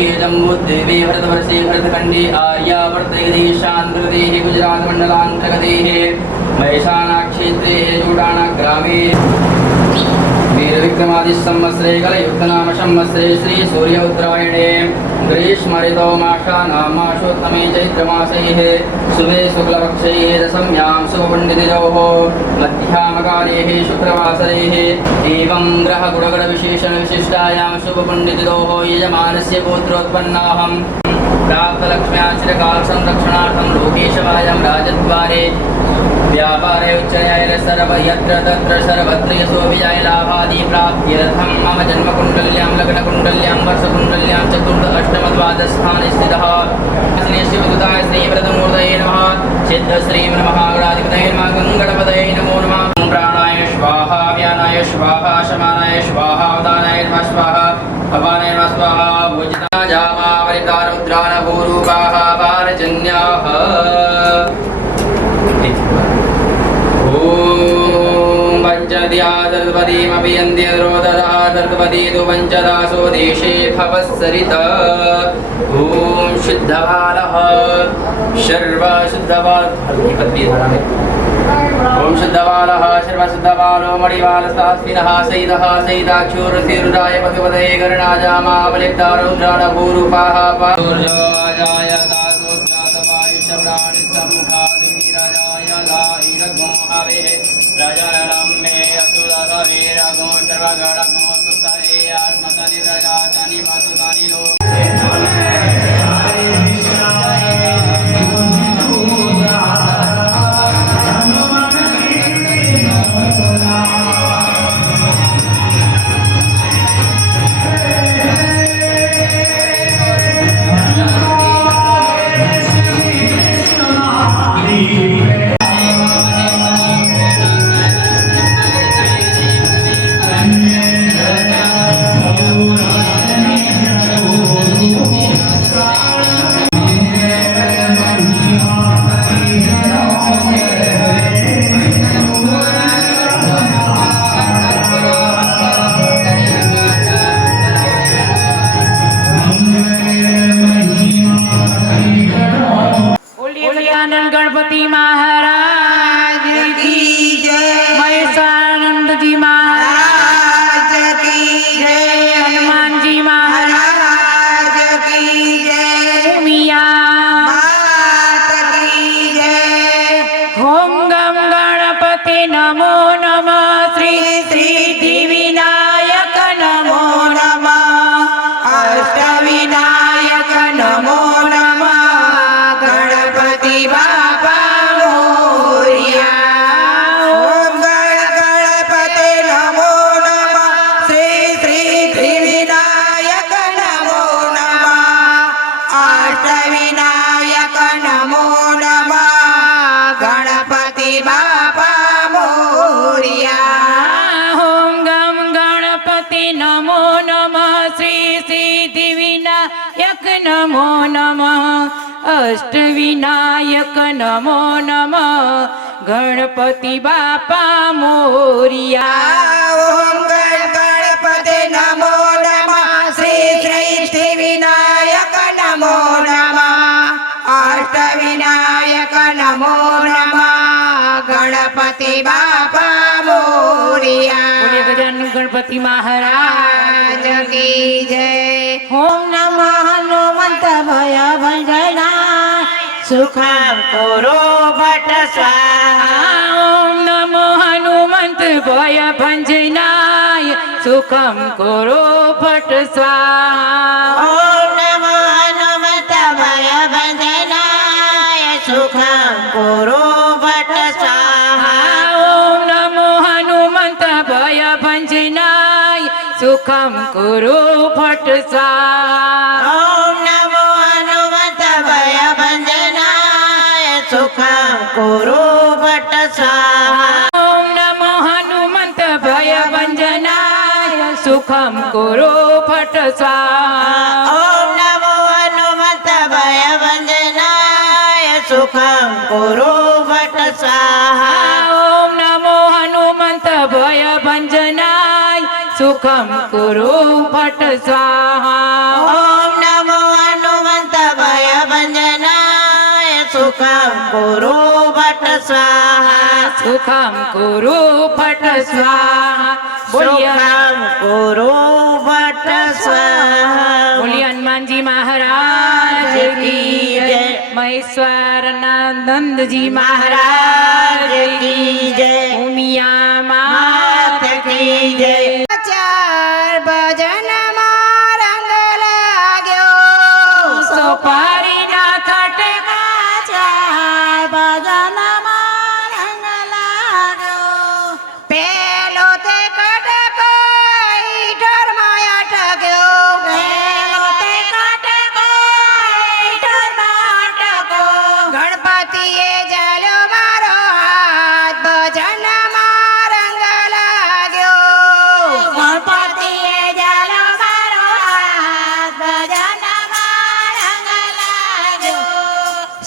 लोके जम्बूद्वीपे भरतवर्षे भरतखण्डे आर्यावर्ते देशान्तर्गते गुजरातमण्डलान्तर्गते मैसानाक्षेत्रे जोडानाग्रामे वीरविक्रमादि संवत्सरे कलयुक्तनाम संवत्सरे श्री सूर्य उत्तरायणे ग्रीष्म ऋतौ मासानामासोत्तमे चैत्रमासैः शुभे शुक्लपक्षे दशम्यां शुभपण्डितयोः मध्याह्नकाले शुक्रवासरे एवं ग्रहगुणगणविशेषणविशिष्टायां शुभपण्डितयोः यजमानस्य पुत्रोत्पन्नाहं प्राप्तलक्ष्म्यां चिरकालसंरक्षणार्थं लोकेशवायं राजद्वारे व्यापारे उच्चन्याय सर्व यत्र तत्र सर्वत्र यशो विजय लाभादि प्राप्त्यर्थं मम जन्मकुण्डल्यां लग्नकुण्डल्यां वर्षकुण्डल्यां चतुर्थ अष्टम द्वादश स्थाने स्थितः श्री शिवदुताय श्रीव्रतमूर्तये नमः सिद्धश्री महागणाधिपतये नमः गणपतये नमो नमः प्राणाय स्वाहा व्यानाय स्वाहा शमानाय स्वाहा उदानाय नमः स्वाहा भवानाय नमः स्वाहा भोजना जामावरितारुद्रान भूरूपाः पारजन्याः पंचद्यादर्पदीमपि यन्त्यरोददादर्पदी तु पञ्चदासो देशे भवत्सरित ॐ शुद्धबालः ॐ शुद्धबालः सर्वशुद्धबालो मणिबालस्तास्मिनः सैदः सैदाक्षोरसिरुराय पशुपतये कर्णाजामावलिप्तारौद्राणभूरूपाः पाजोर्जोजाय गणपति महाराज की जय। महेशानंद जी महाराज की जय। हनुमान जी महाराज की जय। उमिया मात की जय। ओम गम गणपति नमो नमः। श्री सिद्धिविनायक नमो नमः। अष्टविनायक नमो नमः। गणपति बापा मोरया। ओम गणपति नमो नमः। श्री सिद्धिविनायक नमो नमः। अष्टविनायक नमो नमः। गणपति बापा मोरया। ओम गम गणपति नमो नमः। श्री सिद्धिविनायक नमो नमः। अष्टविनायक नमो नमः। गणपति बापा मोरया। ओम गणपति नमो नमः। श्री सिद्धिविनायक नमो नमः। अष्टविनायक नमो नमः। गणपति बापा मोरया। बोलिए गजानन गणपति महाराज की जय। ओम नमः हनुमंत भय भंजना सुखम करो भट स्वाहा। ओम नमो हनुमंत भय भंजनाय सुखम करो भट स्वाहा। ओम नमो हनुमंत भय भंजनाय सुखम करो भट स्वाहा। ओम नमो हनुमंत भय भंजनाय सुखम करो भट स्वाहा। ओम नमो हनुमंत भय भंजनाय सुखम करो भट स्वाहा। ओम नमो हनुमंत भय भंजनाय सुखम करो भट स्वाहा। ओम नमो हनुमंत भय भंजनाय सुखम करो भट स्वाहा। ओम नमो हनुमंत भय भंजनाय सुखम करो भट स्वाहा। ओम नमो कुरु भट्ट स्वाहा सुखम कुरु भट्ट स्वाहा बोलिए सुखम कुरु भट्ट स्वाहा बोलिए हनुमान जी महाराज की जय महेश्वर नंद जी महाराज की जय उमिया मात की जय ચાર ભજનમાં રંગ લાગ્યો સોપારી ના ખટકા ચાર ભજનમાં રંગ લાગ્યો પેલો તે કટકો ઈઠરમાં અટક્યો પેલો તે કટકો ઈઠરમાં અટકો ગણપતિએ જાલ્યો મારો હાથ ભજનમાં રંગ લાગ્યો ગણપતિએ જાલ્યો મારો હાથ ભજનમાં રંગ લાગ્યો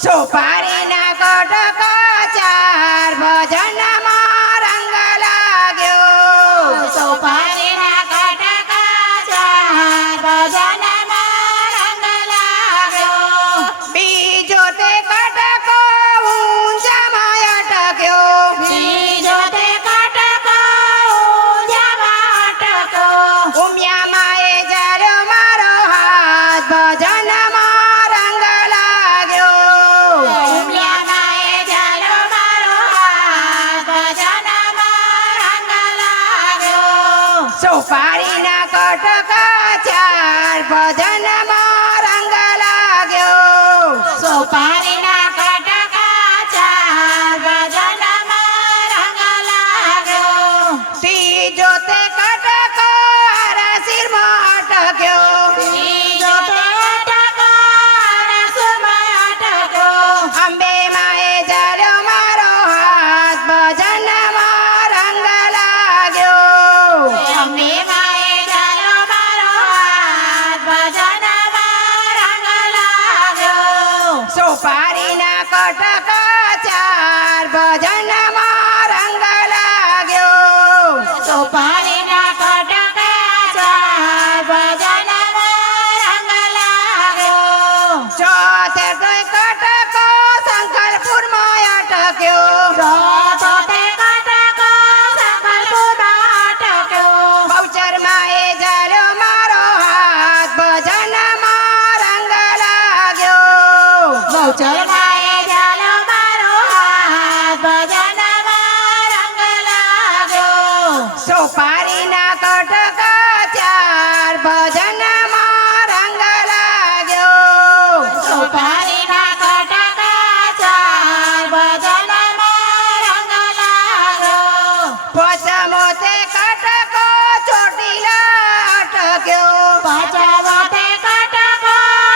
સોપારીના કટકા ચાર ભજનમાં રંગ લાગ્યો સોપારીના કટકા ચાર ભજનમાં રંગ લાગ્યો બીજો તે કટકો ઊંચામાં અટક્યો બીજો તે કટકો ઊંચામાં અટક્યો ઉમિયામાં એ જાલ્યો મારો હાથ ભજનમાં રંગ લાગ્યો ઉમિયામાં એ જાલ્યો મારો હાથ ભજનમાં રંગ લાગ્યો સોપારીના કટકા ચાર ભજનમાં રંગ લાગ્યો સોપારીના કટકા ચાર ભજનમાં રંગ લાગ્યો ત્રીજો તે કટકો અરસીરમાં અટક્યો ત્રીજો તે કટકો અરસીરમાં અટક્યો અંબે માએ જાલ્યો મારો હાથ ભજનમાં રંગ લાગ્યો અંબે માએ જાલ્યો મારો હાથ ભજનમાં રંગ લાગ્યો સોપારીના કટકા ચાર ભજનમાં રંગ લાગ્યો સોપારીના કટકા ચાર ભજનમાં રંગ લાગ્યો ચોથે તે કટકો શંકરપુરમાં અટક્યો ચોથો તે કટકો શંકરપુરમાં અટક્યો બહુચરમાં એ જાલ્યો મારો હાથ ભજનમાં રંગ લાગ્યો બહુચરમાં એ જાલ્યો મારો હાથ ભજનમાં રંગ લાગ્યો સોપારીના કટકા ચાર ભજનમાં રંગ લાગ્યો સોપારીના કટકા ચાર ભજનમાં રંગ લાગ્યો પાંચમો તે કટકો ચોટીલા અટક્યો પાંચમો તે કટકો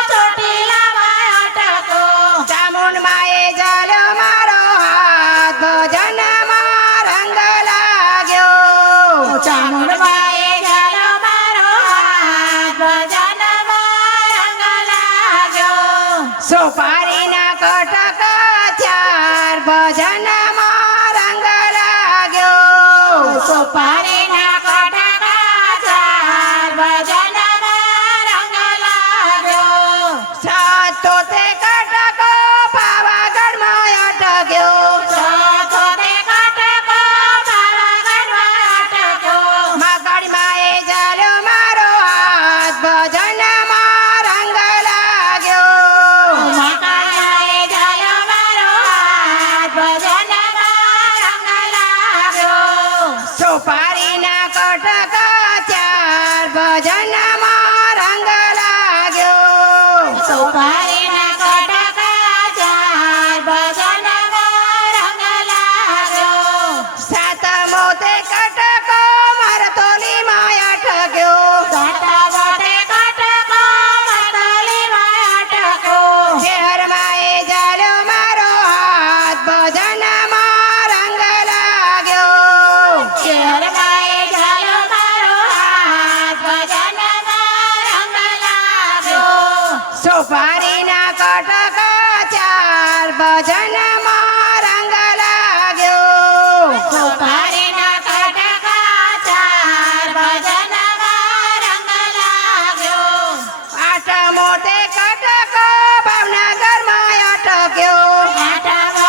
ચોટીલામાં અટક્યો ચામુંડમાં એ જાલ્યો મારો હાથ ભજનમાં રંગ લાગ્યો ચામુંડમાં એ જાલ્યો મારો હાથ ભજનમાં રંગ લાગ્યો સોપારીના કટકા ચાર ભજનમાં રંગ લાગ્યો સોપારીના કટકા ચાર ભજનમાં રંગ લાગ્યો સાતો તે કટકો પાવાગઢમાં અટક્યો સાતો તે કટકો પાવાગઢમાં અટક્યો મગળમાં એ જાલ્યો મારો હાથ ભજનમાં રંગ લાગ્યો મગળમાં એ જાલ્યો મારો હાથ ભજનમાં રંગ લાગ્યો સોપારીના કટકા ચાર ભજનમાં રંગ લાગ્યો સોપારીના કટકા ચાર ભજનમાં રંગ લાગ્યો સાતમો તે કટકો મરતોલીમાં અટક્યો સાતમો તે કટકો મરતોલીમાં અટક્યો શહેરમાં એ જાલ્યો મારો હાથ ભજનમાં રંગ લાગ્યો શહેરમાં એ જાલ્યો મારો હાથ ભજનમાં રંગ લાગ્યો સોપારીના કટકા ચાર ભજનમાં રંગ લાગ્યો સોપારીના કટકા ચાર ભજનમાં રંગ લાગ્યો આઠમો તે કટકો ભાવનગરમાં અટક્યો આઠમો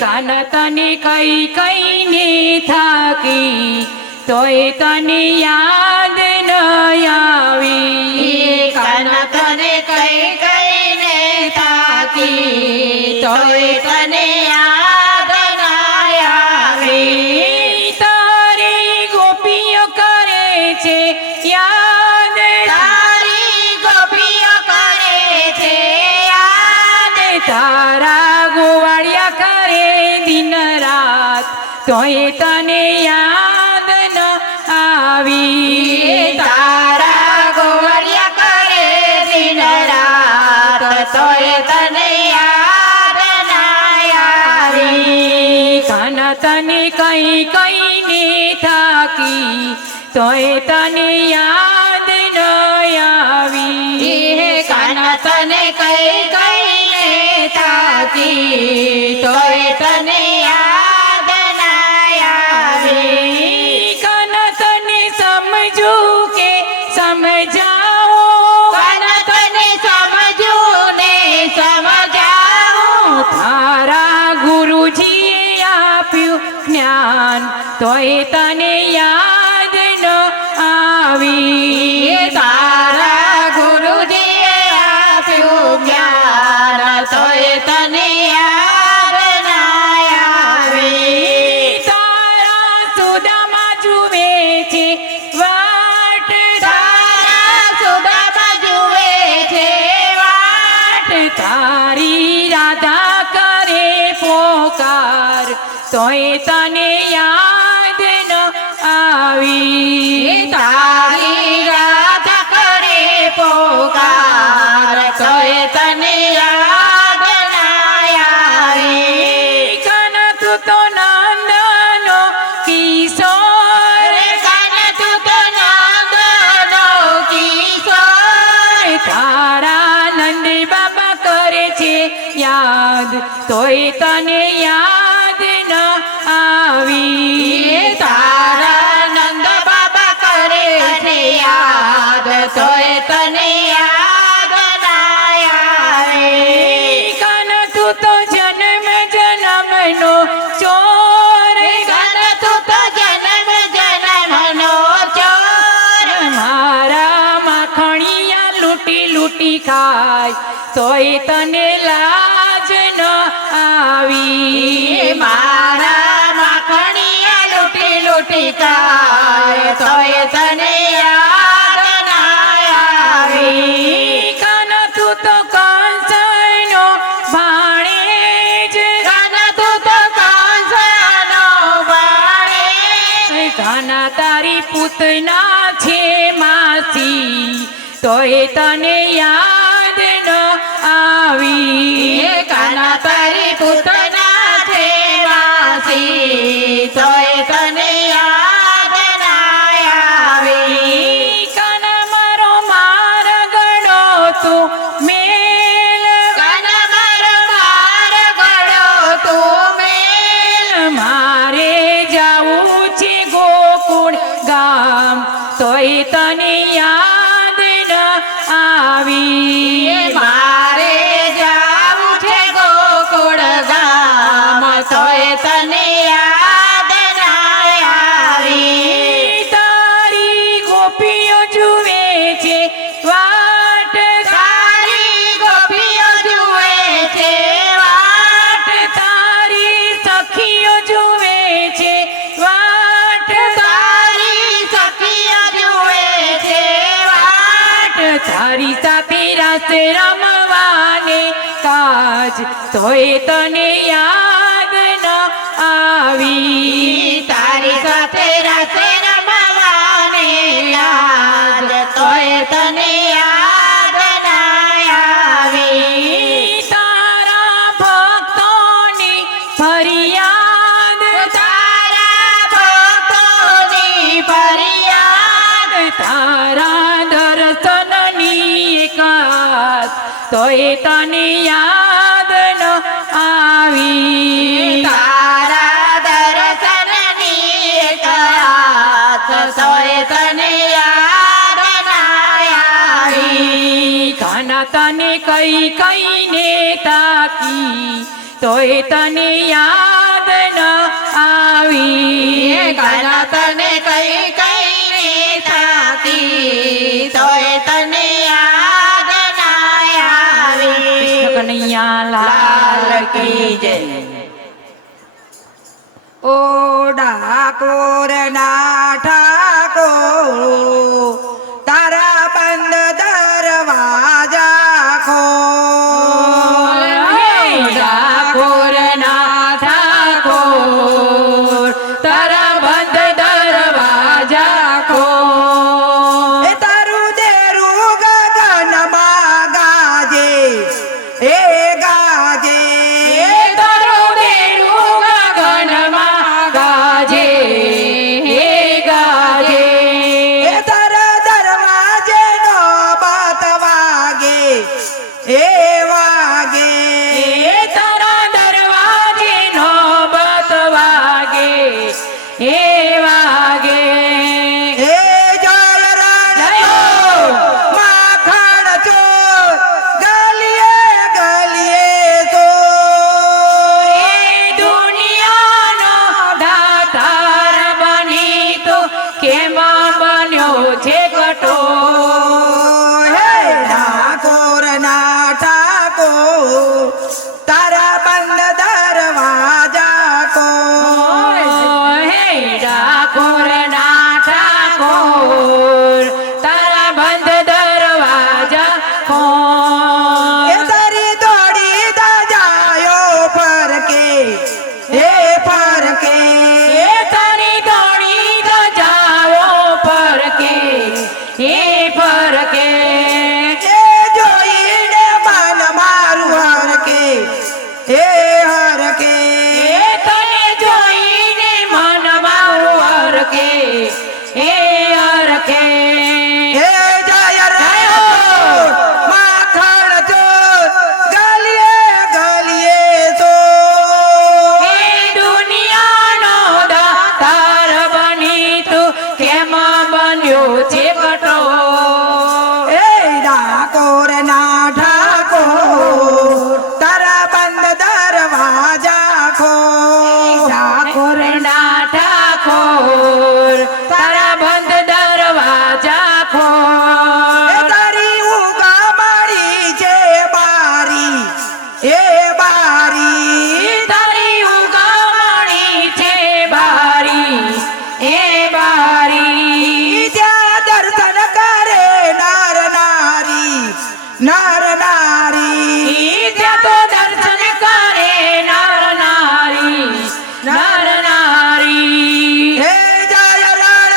કાન તને કઈ કઈને થાકી તોય તને યાદ ન આવી કાન તને કઈ કઈને થાકી તોય તને યાદ ના આવી તારી ગોપીઓ કરે છે યાદ તારી ગોપીઓ કરે છે યાદ તારા ગોવાળિયા કરે દિન રાત તોય તને યાદ ન આવી તારા ગોવળિયા કરે દિન રાત તોય તને યાદ ના આવી કાન તને કઈ કઈને થાકી તોય તને યાદ ન આવી કાન તને કઈ કઈને થાકી તોય તને યાદ ના આવી કાન તને સમજું કે સમજાવો કાન તને સમજું ને સમજાવું તારા ગુરુજીએ આપ્યું જ્ઞાન તોય તને યાદ ન આવી તારા ગુરુજીએ આપ્યું જ્ઞાન તોય તને યાદ ના આવી તારા સુદામા જુએ છે વાટ તારા સુદામા જુએ છે વાટ તારી રાધા કરે પોકાર તોય તને યાદ ન આવી તારી રાધા કરે પોકાર તોય તને યાદ ના આવી કાન તું તો નંદનો કિશોર કાન તું તો નાગનો કિશોર તારા નંદ બાબા કરે છે યાદ તોય તને યાદ ન આવી તારા નંદ બાબા કરે છે યાદ તોય તને યાદ ના આવે કાન તું તો જન્મ જન્મનો ચોર કાન તું તો જન્મ જન્મનો ચોર મારા માખણિયા લૂંટી લૂંટી ખાય તોય તને લાજ ન આવી મારા માખણિયા લૂંટી લૂંટી ખાય તોય તને યાદ ના આવી કાન તું તો કંસનો ભાણેજ કાન તું તો કંસનો ભાણેજ કાના તારી પૂતના છે માસી તોય તને યાદ ન આવી કાના તારી પૂતના છે માસી તોય તને યાદ ના આવી કાના મારો માર ગણો તું મેલ કાના મારો માર ગળો તું મેલ મારે જાવું છે ગોકુળ ગામ તોય તને યાદ ન આવી મારે જાવું છે ગોકુળ ગામ તોય તને યાદ ના આવી તારી ગોપીઓ જુએ છે વાટ તારી ગોપીઓ જુએ છે વાટ તારી સખીઓ જુએ છે વાટ તારી સખીઓ જુએ છે વાટ તારી સાથે રાસ રમવાને કાજ તોય તને યાદ ન આવી તારી સાથે રાસે રમવાને યાદ તોય તને યાદ ના આવી તારા ભક્તોની ફરિયાદ તારા ભક્તોની ફરિયાદ તારા દર્શનની એકાત તોય તને યાદ ન આવી તારા દર્શનની એકાત તોય તને યાદ ના આવી કાના તને કઈ કઈને તાકી તોય તને યાદ ન આવી કાના તને કઈ કઈ ને થાકી તોય તને યાદ ના આવી કનૈયા લાલ કી જય ઓ ડાકોર ના ઠાકોર તારા બંધ દરવાજા ખોલ ડાકોરના ઠાકોર તારા બંધ દરવાજા ખોલ એ તારું દેરું ગગનમાં ગાજે એ ગાજે તારો દેરું ગગનમાં ગાજે હે ગાજે એ તારા દરવાજે નો બાત વાગે એ વાગે એ તારા દરવાજે નોબત વાગે હે વાગે એ જય રાણિયો માખણ ચોર ગલીએ ગલીએ તો એ દુનિયાનો દાતાર બની તો કેમાં બન્યો છે કટોર હે ઠાકોર ના ઠાકોર તારા બંધ દરવાજા કો હે ડાકોરના ઠાકોર તારા બંધ દરવાજા એ ખોલ તારી દોડી દજાયો ફરકે એ ફરકે એ તારી દોડી ધજાઓ ફરકે હે ફરકે એ જોઈને મન મારું હરકે એ હરકે એ તને જોઈને મન મારું હરકે હે હરકે એ જય રાયો માખણ ચોર ગલીએ ગલીએ તો હે દુનિયાનો દાતાર બની તું કેમાં બન્યો છે કટોર એ ડાકોર ના ઠાકોર તારા બંધ દરવાજા ખો ઠાકોરના ઠાકોર તારા બંધ દરવાજા એ ખોલ તારી ઉગામણી છે બારી એ બારી તારી ઉગામણી છે બારી એ બારી ત્યાં દર્શન કરે નર નારી નર નારી ત્યાં તો દર્શન કરે નર નારી નર નારી હે જય રણ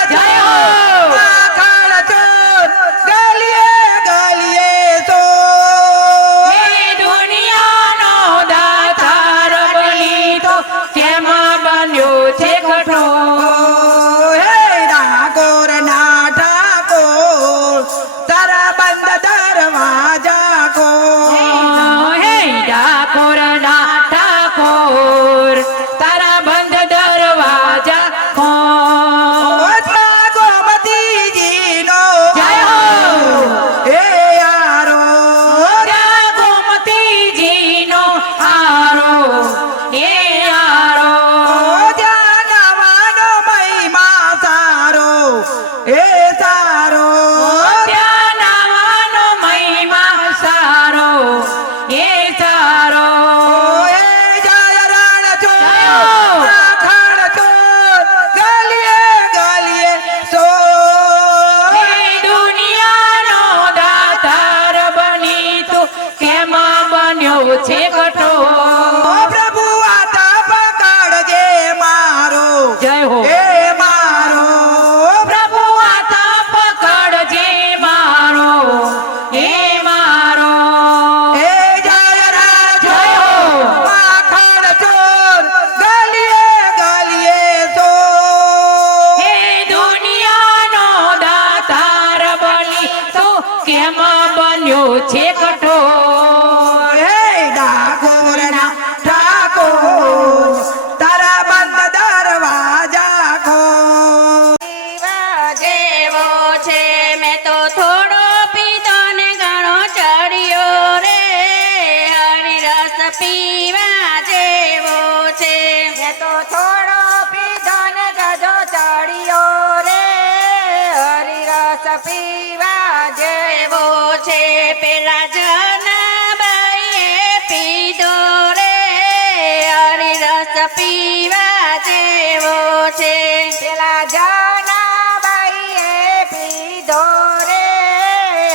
પીવા જેવો છે. પેલા જનાબાઈએ પીધો રે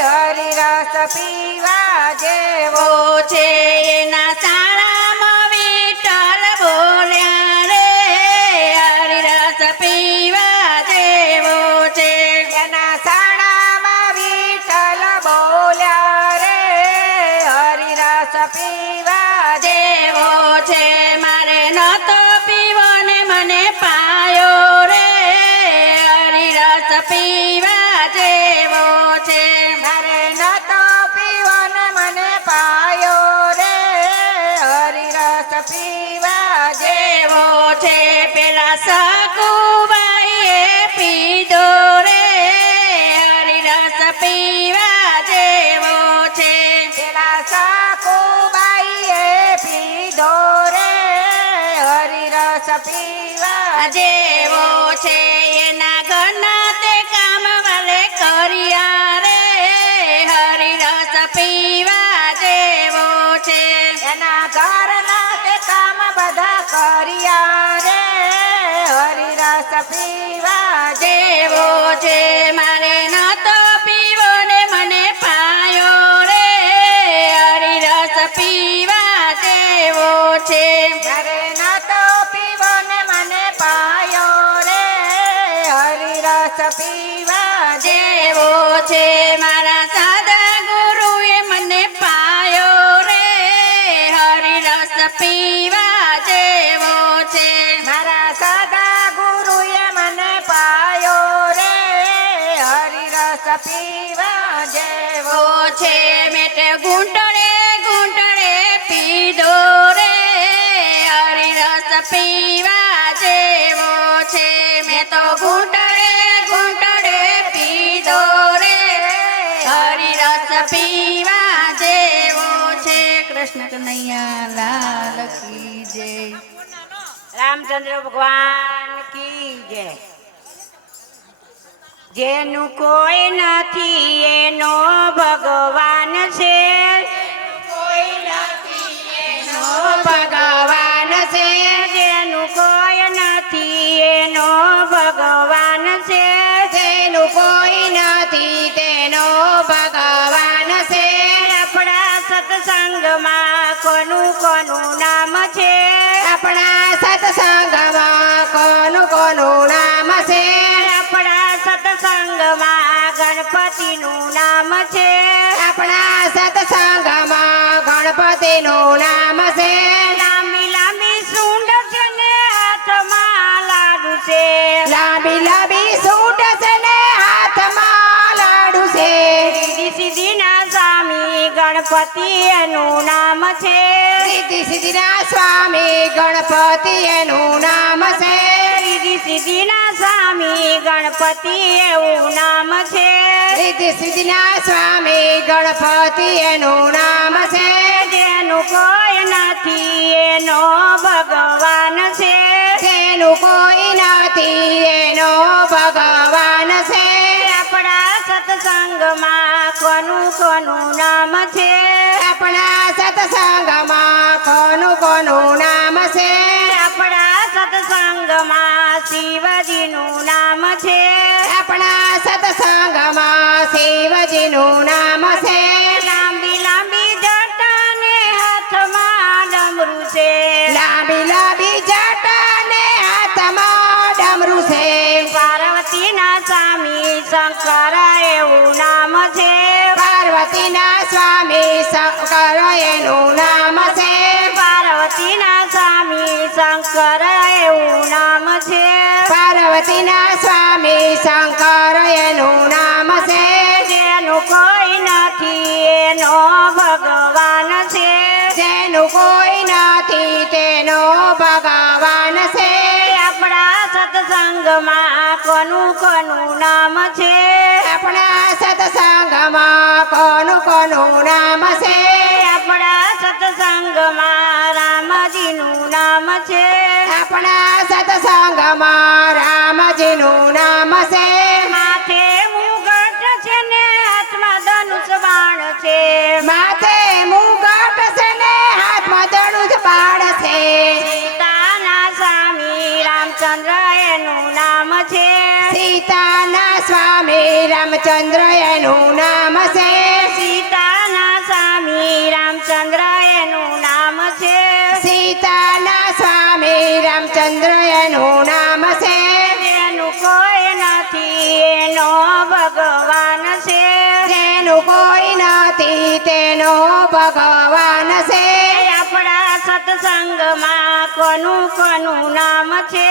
હરિરસ પીવા જેવો છે. એના શાળામાં વિઠ્ઠલ બોલ્યા રે હરિરસ પીવા જેવો છે. એના સાણામાં વિઠ્ઠલ બોલ્યા રે હરિરસ પીવા જેવો છે. મારે નતો પીવો ને મને પાયો રે હરિરસ પીવા જેવો છે. મારે નતો પીવો ને મને પાયો રે હરિરસ પીવા જેવો છે. પેલા સકુબાઈએ પીધો રે હરિરસ પીવા જેવો છે. પેલા સાકુબાઈએ પીધો રે હરિરસ પીવા જેવો છે. એના ઘરના તે કામ વાલે કર્યા રે હરિરસ પીવા જેવો છે. એના ઘરના તે કામ બધા કર્યા રે હરિરસ પીવા જેવો છે. મારે નતો પીવો ને મને પાયો રે હરિરસ પીવા જેવો છે. મારે નતો પીવો ને મને પાયો રે હરિરસ પીવા જેવો છે. મારા સાદા ગુરુએ મને પાયો રે હરિરસ પીવા જેવો છે. મારા સદા ગુરુએ મને પાયો રે હરિરસ પીવા જેવો છે. મેં ઘૂંટણે ઘૂંટણે પીધો રે હરિરસ પીવા જેવો છે. મેં તો ઘૂંટણે ઘૂંટણે પીધો રે હરિરસ પીવા જેવો છે. કૃષ્ણ કનૈયા લાલ કી જય. રામચંદ્ર ભગવાન કી જય. જેનું કોઈ નથી એનો ભગવાન છે. કોઈ નથી એનો ભગવાન છે. જેનું કોઈ નથી એનો ભગવાન છે. જેનું કોઈ નથી તેનો ભગવાન છે. આપણા સત્સંગમાં કોનું કોનું નામ છે. આપણા સત્સંગમાં કોનું કોનું નામ છે. આપણા સત્સંગમાં ગણપતિનું નામ છે. આપણા સત્સંગમાં ગણપતિનું નામ છે. લાંબી લાંબી સૂંઢ છે ને હાથમાં લાડુ છે. લાંબી લાંબી સૂંઢ છે ને હાથમાં લાડુ છે. સીધી સીધીના સ્વામી ગણપતિ એનું નામ છે. સીધી સીધીના સ્વામી ગણપતિ એનું નામ છે. સીધી સીધીના સ્વામી ગણપતિ એવું નામ છે. સીધી સીધીના સ્વામી ગણપતિ એનું નામ છે. જેનું કોઈ નથી એનો ભગવાન છે. જેનું કોઈ નથી એનો ભગવાન છે. આપણા સત્સંગમાં કોનું કોનું નામ છે. આપણા સત્સંગમાં કોનું કોનું નામ છે. આપણા સત્સંગમાં શિવજીનું નામ છે. આપણા સત્સંગમાં શિવજીનું નામ છે. લાંબી લાંબી જટાને હાથમાં ડમરું છે. લાંબી લાંબી જટાને હાથમાં ડમરું છે. પાર્વતીના સ્વામી શંકર એવું નામ છે. પાર્વતીના સ્વામી શંકર એનું નામ છે. પાર્વતીના સ્વામી શંકર એવું નામ છે. પાર્વતીના સ્વામી શંકર એનું નામ છે. જેનું કોઈ નથી એનો ભગવાન છે. જેનું કોઈ નથી તેનો ભગવાન છે. આપણા સત્સંગમાં કોનું કોનું નામ છે. આપણા સત્સંગમાં કોનું કોનું નામ છે. આપણા સત્સંગમાં રામજીનું નામ છે. આપણા સત્સંગમાં રામજીનું નામ છે. માથે મુગટ છે ને હાથમાં ધનુષ બાણ છે. માથે મુગટ છે ને હાથમાં ધનુષ બાણ છે. સીતાના રામચંદ્ર એનું નામ છે સીતાના સ્વામી રામચંદ્ર એનું નામ છે સીતાના સ્વામી રામચંદ્ર એનું નામ છે સીતાના સ્વામી રામચંદ્ર એનું નામ છે જેનું કોઈ નથી એનો ભગવાન છે જેનું કોઈ નથી તેનો ભગવાન છે આપણા સત્સંગમાં કોનું કોનું નામ છે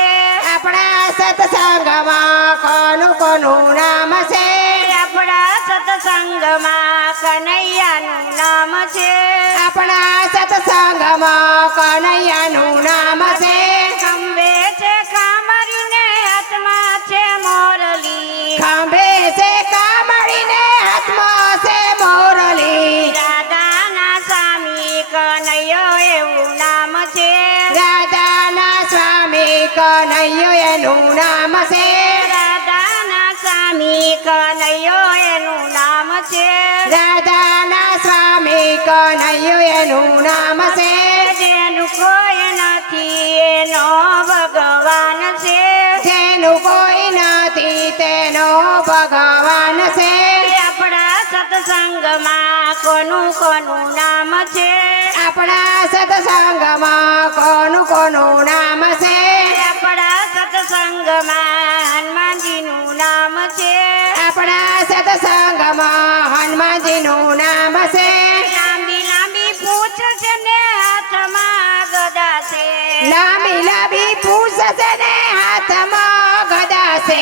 આપણા સત્સંગમાં કોનું કોનું નામ છે આપણા સત્સંગમાં કનૈયાનું નામ છે આપણા સત્સંગમાં કનૈયાનું નામ છે ખંભે છે કામરીને હાથમાં છે મોરલી ખંભે છે કામળીને હાથમાં છે મોરલી રાધાના સ્વામી કનૈયો એવું નામ છે રાધાના સ્વામી કનૈયો એનું નામ છે રાધાના સ્વામી કનૈયો એનું નામ છે રાધાના સ્વામી કનૈયો એનું નામ છે જેનું કોઈ નથી એનો ભગવાન છે જેનું કોઈ નથી તેનો ભગવાન છે આપણા સત્સંગમાં કોનું કોનું નામ છે આપણા સત્સંગમાં કોનું કોનું નામ છે આપણા સત્સંગમાં હનુમાનજીનું નામ છે આપણા સત્સંગમાં હનુમાનજીનું નામ છે લાંબી લાંબી પૂછ છે ને હાથમાં ગદા છે લાંબી લાંબી પૂછ છે ને હાથમાં ગદા છે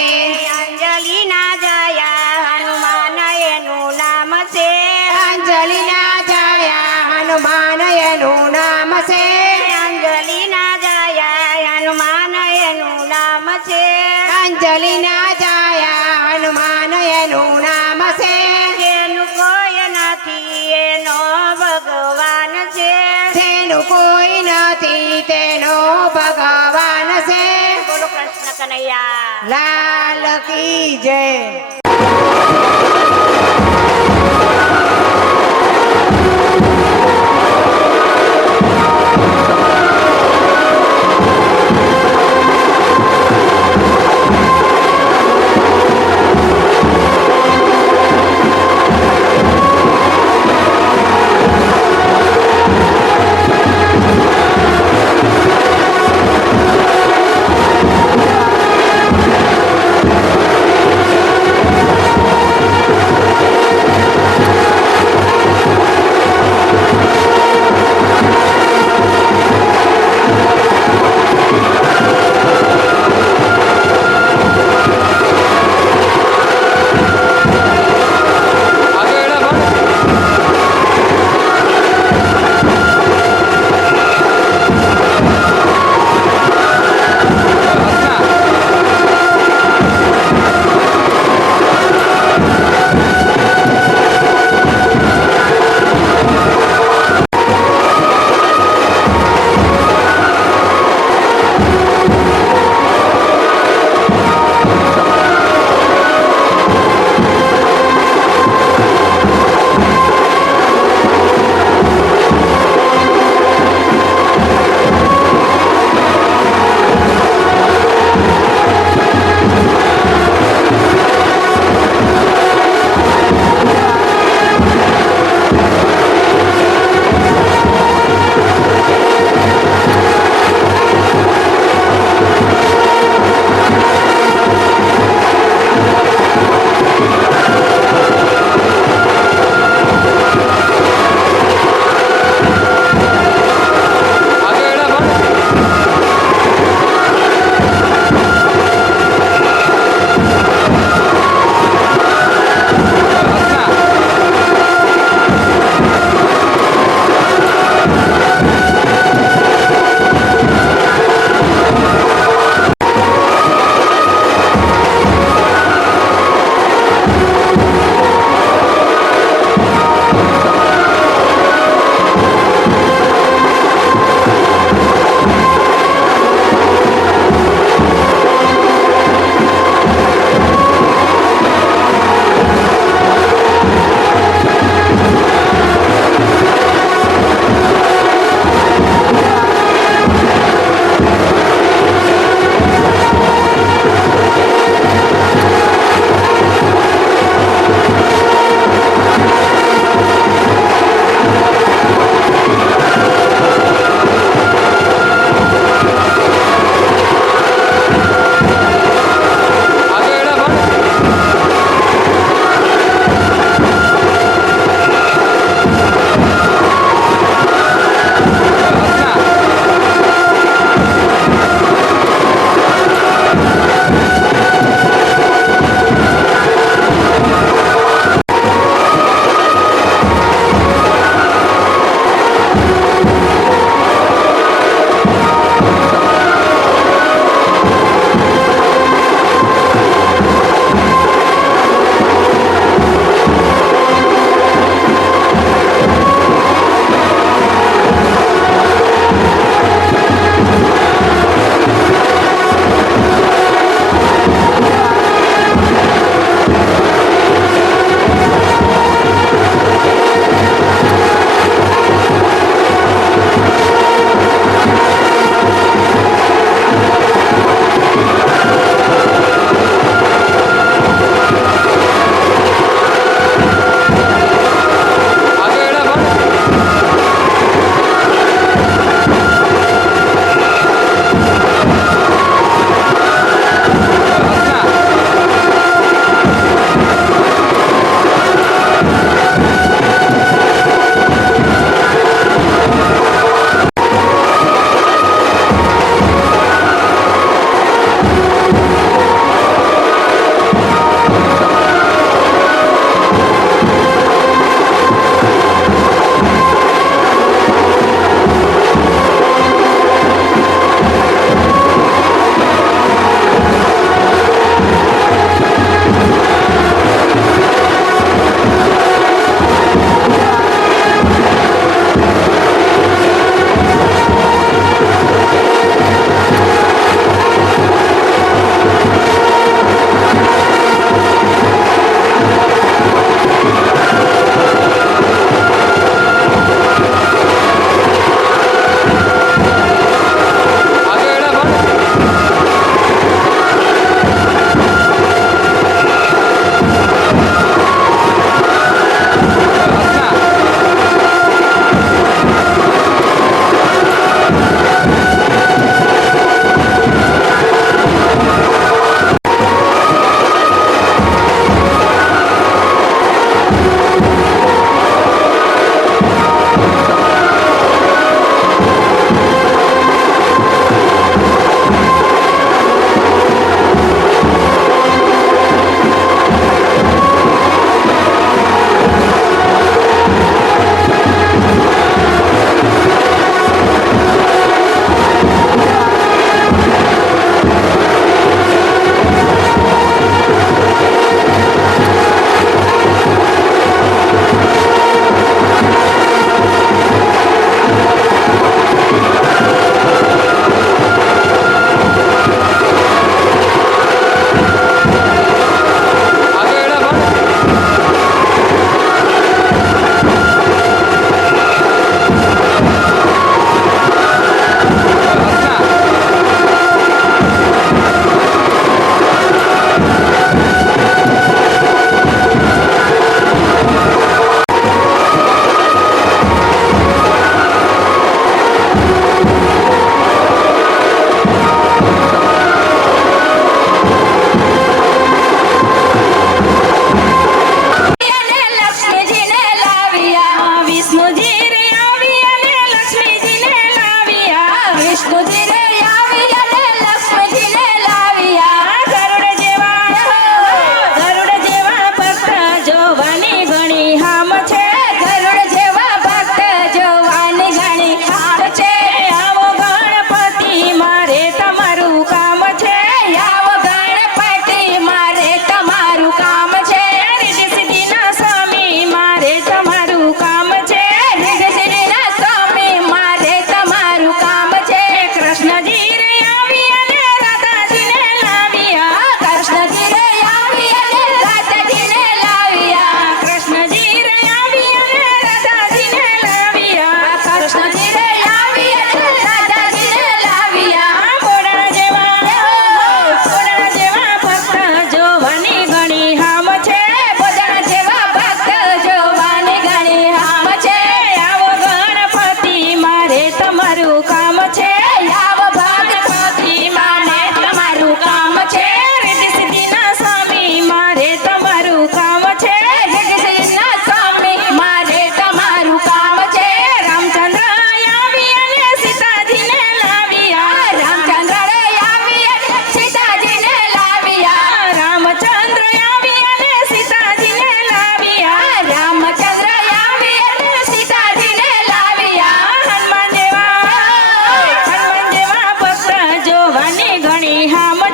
અંજલિ ના જયા હનુમાન એનું નામ છે અંજલિ ના જયા હનુમાન એનું નામ છે અંજલિ ના જયા હનુમાન એનું નામ છે અંજલિ ના જયા હનુમાન એનું નામ છે જેનું કોઈ નથી એનો ભગવાન છે જેનું કોઈ નથી તેનો ભગવાન છે બોલો કૃષ્ણ કનૈયા લાલ કી જય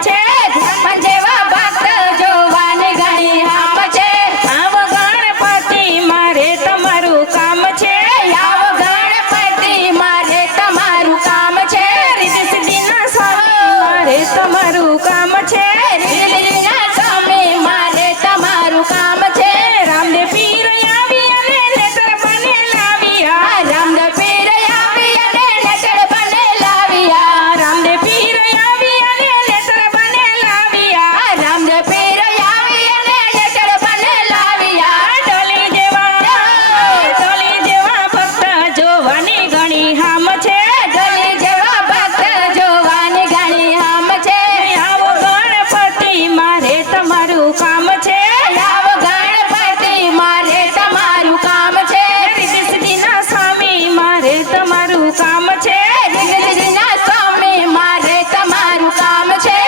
છે પણ જેવા ભક્ત જોવાની ઘણી હામ છે આવો ગણપતિ મારે તમારું કામ છે આવો ગણપતિ મારે તમારું કામ છે રીતિ સિદ્ધિના સ્વામી મારે તમારું કામ છે રીતિના સ્વામી મારે તમારું કામ છે રામદેવ પીર આવી અને નેત્ર બને લાવ્યા રામદેવ પીર આવી અને નેત્ર બને લાવ્યા રામદેવ પીર આવી અને નેત્ર બને લાવ્યા રામદેવ પીર આવી અને નેત્ર બને લાવ્યા ડોલી જેવા ભક્ત જોવાની ઘણી હામ છે ડોલી જેવા ભક્ત જોવાની ઘણી હામ છે આવો ગણપતિ મારે તમારું કામ છે આવો ગણપતિ મારે તમારું કામ છે રીતિ સિદ્ધિના સ્વામી મારે તમારું કામ છે રીતિના સ્વામી મારે તમારું કામ છે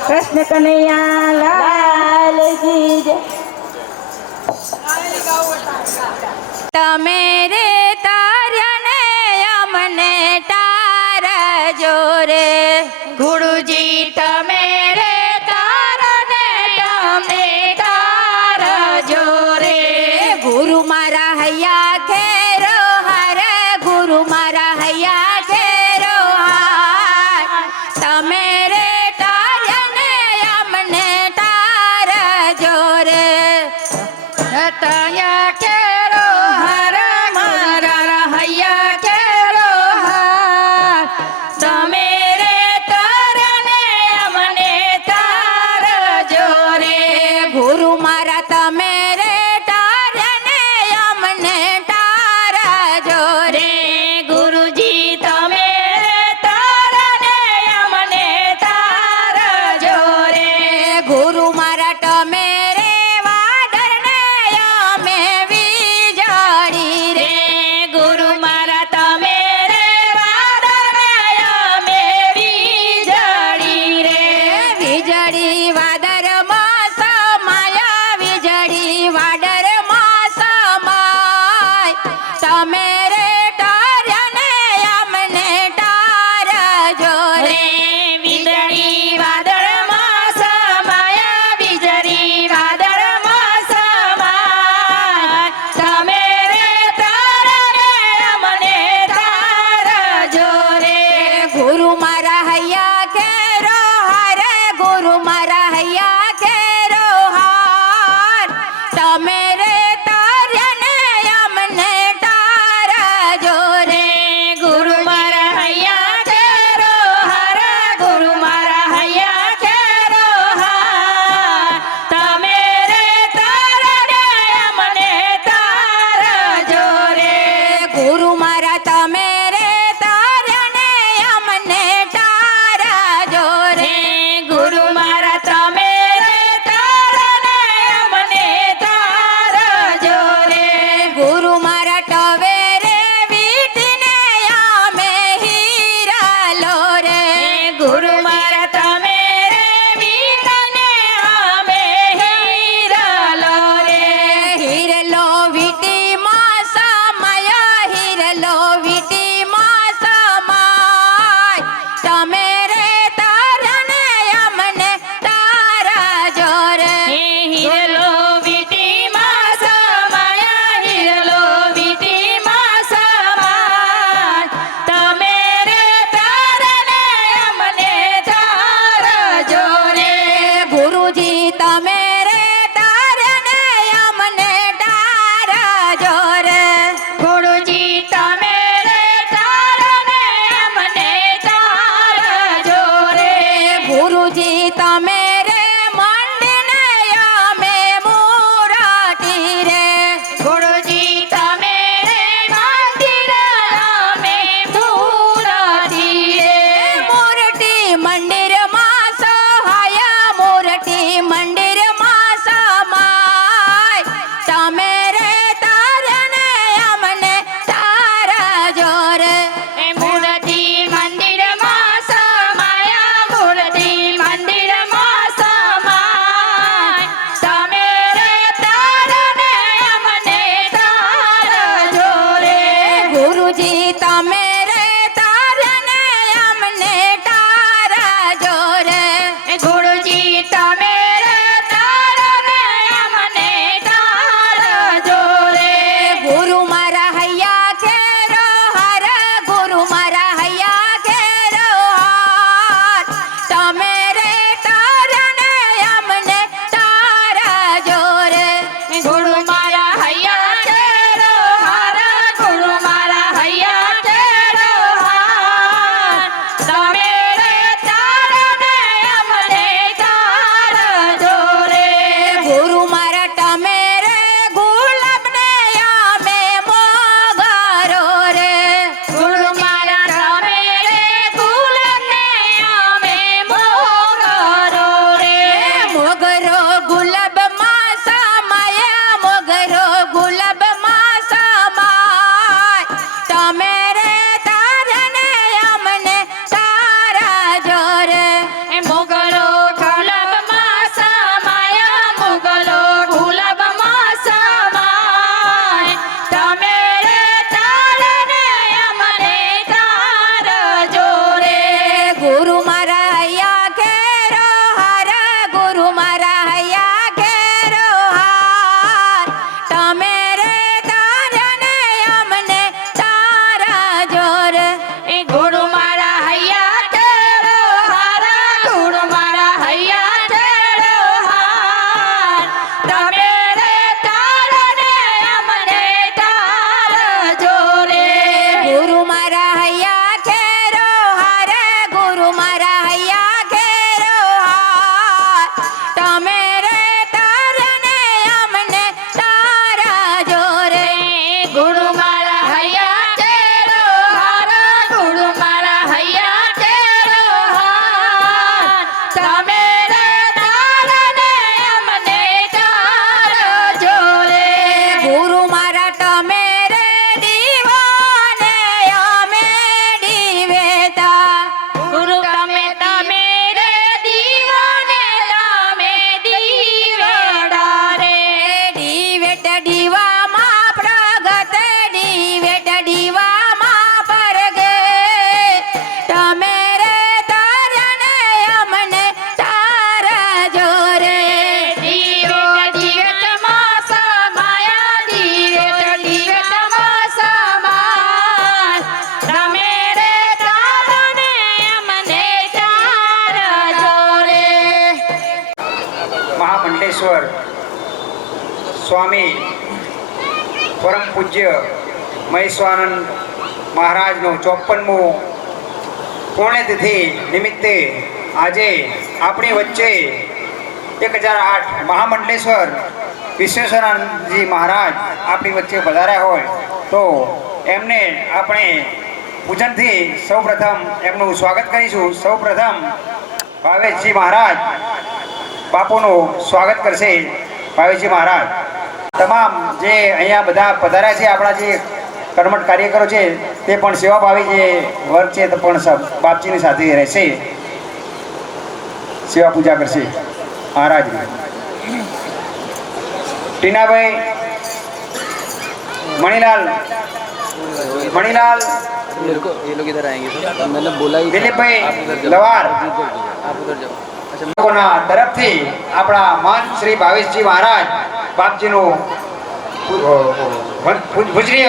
કૃષ્ણ કનૈયા લાલ કી જય. તમે રે તાર્યને અમને તારજો રે ગુરુજી તમે રે તારને અમને તારજો રે ગુરુ મારા હૈયા ખેરો હર ગુરુ મારા હૈયા ખેરો હાર તમે રે તાર્યને અમને તારજો રે તયા કેરો હર મારા હૈયા કેરો હાર તમે રે તારને અમને તારજો રે ગુરુ મારા તમે રે તારને અમને તારજો રે ગુરુજી તમે રે તારને અમને તારજો રે ગુરુ મારા તમે રે વાડરને અમે વીજળી રે ગુરુ મારા તમે રે વાડરને અમે વીજળી રે વીજળી વાદળમાં સમાયા વીજળી વાદળમાં સમાય તમે રે તાર્યને અમને તારજો રે વીજળી વાદળમાં સમાયા વીજળી તમે રે તારને અમને તારજો રે ગુરુજી તમે રે તારને અમને તારજો રે ગુરુજી તમે રે મંડને અમે મૂરતી રે ગુરુજી તમે રે મંદિર અમે મૂરતી રે મૂર્તિ મંદિરમાં સહાય મૂર્તિ મંદિરમાં સમાય તમે રે તારને અમને તારજો રે મૂર્તિ મંદિરમાં સમાય મૂર્તિ મંદિરમાં સમાય તમે રે તારને અમને તારજો રે ગુરુજી તમે રે તારને અમને તારજો રે ગુરુજી તમે રે તારને અમને તારજો રે ગુરુ મારા હૈયા ખેરો હર ગુરુ મારા હૈયા ખેરો હાર તમે રે તારને અમને તારજો રે ગુરુ મારા હૈયા ખેરો હર ગુરુ મારા હૈયા ખેરો હાર તમે રે તારને અમને તારજો રે ગુરુ મારા તમે રે ગુલાબને અમે મોગરો રે ગુરુ મારા તમે રે ગુલાબને અમે મોગરો રે મોગરો ગુલાબમાં સમાય મોગરો ગુલાબમાં સમાય તમે રે તારને અમને તારજો રે મોગરો ગુલાબમાં સમાય મોગરો ગુલાબમાં સમાય તમે રે તારને અમને તારજો રે ગુરુ મારા હૈયા ખેરો હાર ગુરુ મારા હૈયા ખેરો હાર તમે રે તારને અમને તારજો રે ગુરુ મારા હૈયા ખેરો હાર ગુરુ મારા હૈયા ખેરો હાર તમે રે તારને અમને તારજો રે ગુરુ મારા હૈયા ખેરો હાર ગુરુ મારા હૈયા ખેરો હાર તમે રે તારને અમને તારજો રે ગુરુ મારા હૈયા ખેરો હાર ગુરુ મારા હૈયા ખેરો હાર તમે રે તારને અમને તારજો રે ગુરુ મારા તમે રે દીવાને અમે દીવેતા ગુરુ તમે રે દીવાને તમે દીવેડા રે દીવેટ દીવામાં પ્રગટ દીવેટ દીવામાં પરગે તમે રે તારને અમને તારજો રે દીવેટ દીવેટમાં સમાય દીવેટ દીવેટમાં સમાય તમે રે તારને અમને તારજો રે મહામંડલેશ્વર સ્વામી પરમ પૂજ્ય મહેશ્વાનંદ મહારાજનું 54મું પુણ્યતિથિ નિમિત્તે આજે આપણી વચ્ચે 1008 મહામંડલેશ્વર વિશ્વેશ્વરાનંદજી મહારાજ આપણી વચ્ચે પધાર્યા હોય તો એમને આપણે પૂજનથી સૌપ્રથમ એમનું સ્વાગત કરીશું. સૌપ્રથમ ભાવેશજી મહારાજ બાપુનું સ્વાગત કરશે. ભાવેશજી મહારાજ તમામ જે અહીંયા બધા પધાર્યા છે આપણા જે કર્મઠ કાર્યકરો છે તે પણ સેવાભાવી જે વર્ગ છે તે પણ બાપજીની સાથે રહેશે, સેવા પૂજા કરશે. મહારાજ ટીનાભાઈ मणिलाल मणिलाल ये लोग इधर आएंगे तो मैंने बोला ही दिलीप भाई लवार आप उधर जाओ. अच्छा लोगों तरफથી આપણા મહાન શ્રી ભાવેશજી મહારાજ બાપજીનું ભુજરી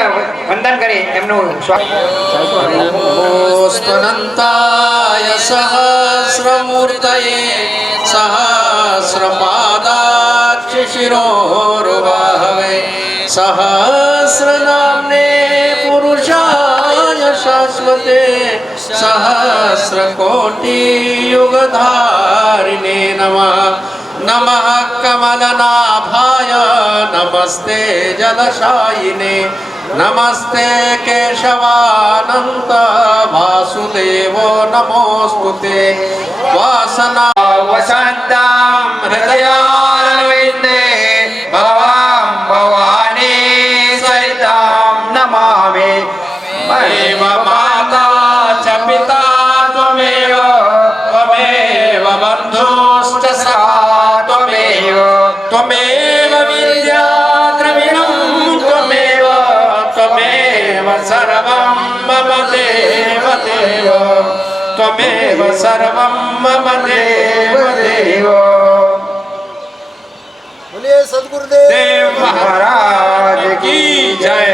વંદન કરી એમનું સ્વનંતાય સહસ્રમૂર્તયે સહસ્રપાદાય शिरोरुबाहवे सहस्रनाम्ने पुरुषाय शाश्वते सहस्रकोटियुगधारिणे नमः नमः कमलनाभाय नमस्ते जलशायिने नमस्ते केशवानन्त वासुदेवो नमोऽस्तुते वासना वसन्तं हृदयारविन्दे भवां भवानी सहितं नमामि त्वमेव माता च पिता त्वमेव त्वमेव बन्धुश्च सखा त्वमेव त्वमेव विद्या द्रविणं त्वमेव त्वमेव सर्वं मम देव देव त्वमेव सर्वं मम देव देव बोलिए सदगुरुदेव देव महाराज की जय।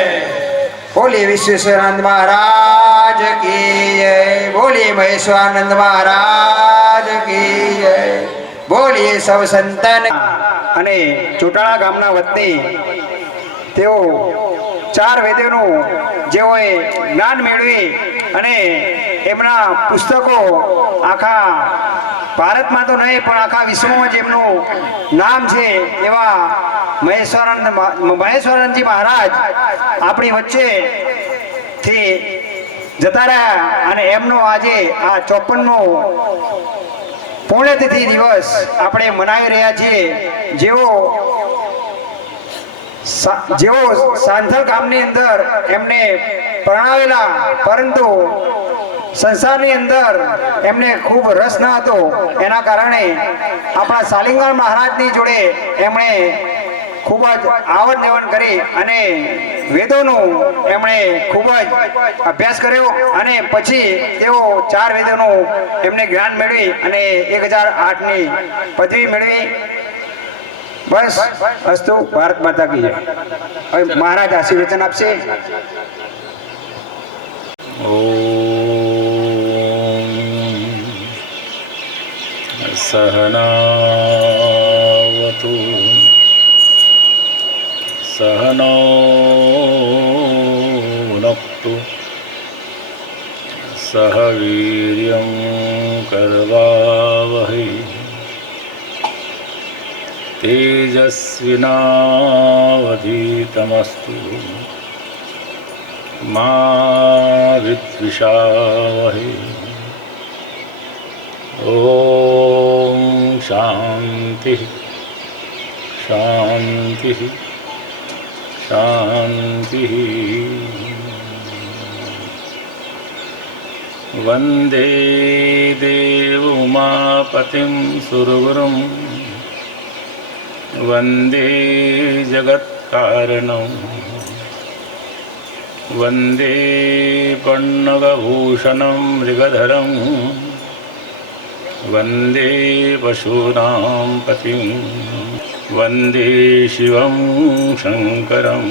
बोलिए विश्वेश्वरानंद महाराज की जय। बोलिए महेश्वरानंद महाराज की जय। બોલીએ સૌ સંતન અને ચોટાળા ગામના વતની તેઓ ચાર વેદોનું જેઓએ જ્ઞાન મેળવી અને એમના પુસ્તકો આખા ભારતમાં તો નહીં પણ આખા વિશ્વમાં જેમનું નામ છે એવા મહેશ્વરાનંદજી મહારાજ આપણી વચ્ચેથી જતા રહ્યા અને એમનો આજે આ 54મો પુણ્યતિથિ દિવસ આપણે મનાવી રહ્યા છીએ। જેઓ સાંથલ ગામની અંદર એમને પરણાવેલા પરંતુ સંસારની અંદર એમને ખૂબ રસ ન હતો એના કારણે આપણા સાલિંગર મહારાજની જોડે એમણે ખૂબ જ આવડ જવન કરી અને વેદોનું એમણે ખૂબ જ અભ્યાસ કર્યો અને પછી તેઓ ચાર વેદોનું એમને જ્ઞાન મેળવી અને 1008ની પદવી મેળવી। બસ અસ્તુ ભારત માતા કી જય। હવે મહારાજ આશીર્વચન આપશે। सहनावतु सहनो भुनक्तु सह वीर्यं करवावहै तेजस्विनावधीतमस्तु मा विद्विषावहै। ओम शांति शांति शांति। वंदे देवोमापतिं सुरगुरुं वंदे जगत्कारणं वंदे पन्नगभूषणं मृगधरं वंदे पशूनां पतिं वंदे शिवं शंकरं।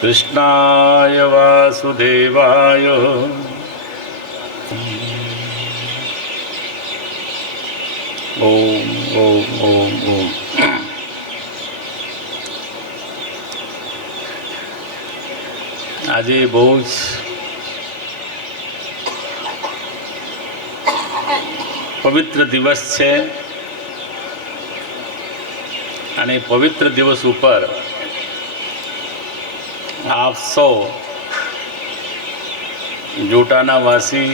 कृष्णाय वासुदेवाय ओम ओम ओम ओम। આજે બહુ જ પવિત્ર દિવસ છે અને પવિત્ર દિવસ ઉપર આપ સૌ જોટાના વાસી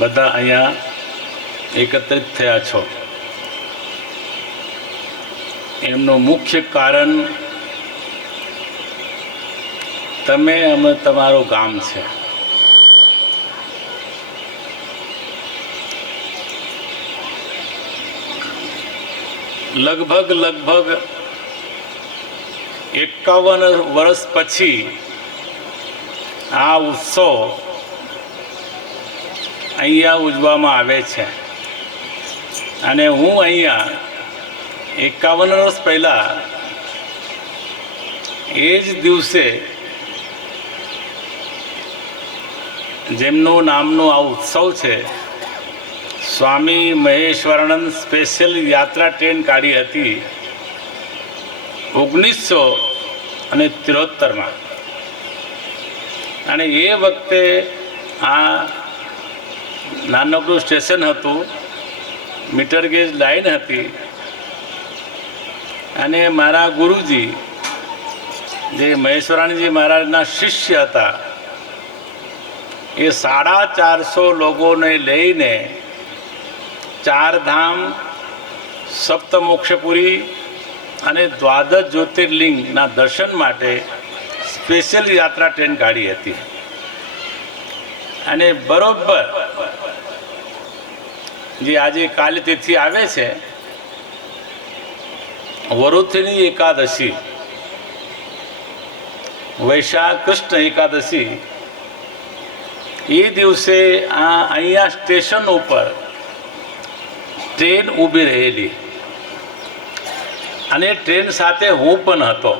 બધા અહીંયા એકત્રિત થયા છો। એમનું મુખ્ય કારણ તમે અમે તમારું ગામ છે। લગભગ 51 વર્ષ પછી આ ઉત્સવ અહીંયા ઉજવવામાં આવે છે અને હું અહીંયા 51 વર્ષ પહેલાં એ જ દિવસે જેમનું નામનો આ ઉત્સવ છે સ્વામી મહેશ્વરાનંદ સ્પેશિયલ યાત્રા ટ્રેન કાઢી હતી 1973માં. અને એ વખતે આ નાનકડું સ્ટેશન હતું, મીટર ગેજ લાઈન હતી, અને મારા ગુરુજી જે મહેશ્વરાનંદજી મહારાજના શિષ્ય હતા એ 450 લોકોને લઈને 4 ધામ, સપ્તમોક્ષપુરી અને દ્વાદશ જ્યોતિર્લિંગના દર્શન માટે સ્પેશિયલ યાત્રા ટ્રેન કાઢી હતી. અને બરોબર જે આજે કાલે તિથિ આવે છે, વરુથની એકાદશી, વૈશાખ કૃષ્ણ એકાદશી, એ દિવસે અહીંયા સ્ટેશન ઉપર ટ્રેન ઊભી રહેલી અને ટ્રેન સાથે હું પણ હતો.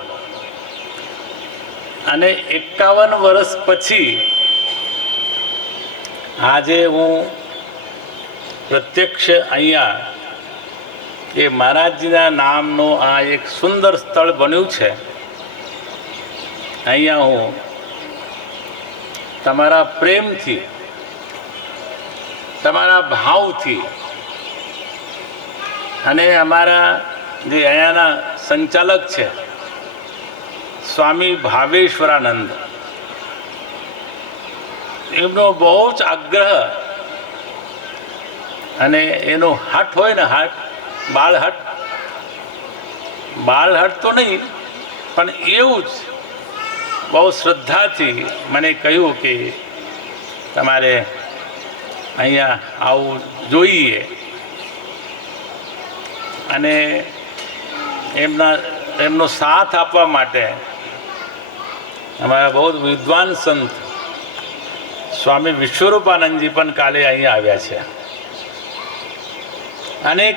અને 51 વર્ષ પછી આજે હું પ્રત્યક્ષ અહીંયા એ મહારાજજીના નામનું આ એક સુંદર સ્થળ બન્યું છે. અહીંયા હું તમારા પ્રેમથી, તમારા ભાવથી, અને અમારા જે અહીંયાના સંચાલક છે સ્વામી ભાવેશ્વરાનંદ, એમનો બહુ જ આગ્રહ, અને એનો હઠ હોય ને, બાળહઠ તો નહીં પણ એવું જ બહુ શ્રદ્ધાથી મને કહ્યું કે તમારે અહીંયા આવવું જોઈએ. અને એમનો સાથ આપવા માટે અમારા બહુ વિદ્વાન સંત સ્વામી વિશ્વરૂપાનંદજી પણ કાલે અહીંયા આવ્યા છે. અનેક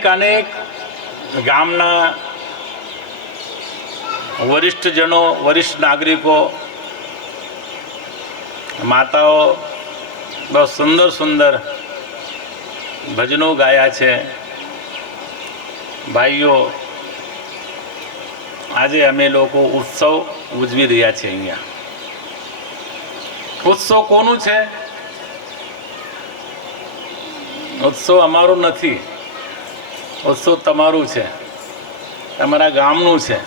ગામના વરિષ્ઠજનો, વરિષ્ઠ નાગરિકો, માતાઓ બહુ સુંદર સુંદર ભજનો ગાયા છે. ભાઈઓ, આજે અમે લોકો ઉત્સવ ઉજવી રહ્યા છીએ. અહીંયા ઉત્સવ કોનું છે? ઉત્સવ અમારું નથી, ઉત્સવ તમારું છે, તમારા ગામનું છે.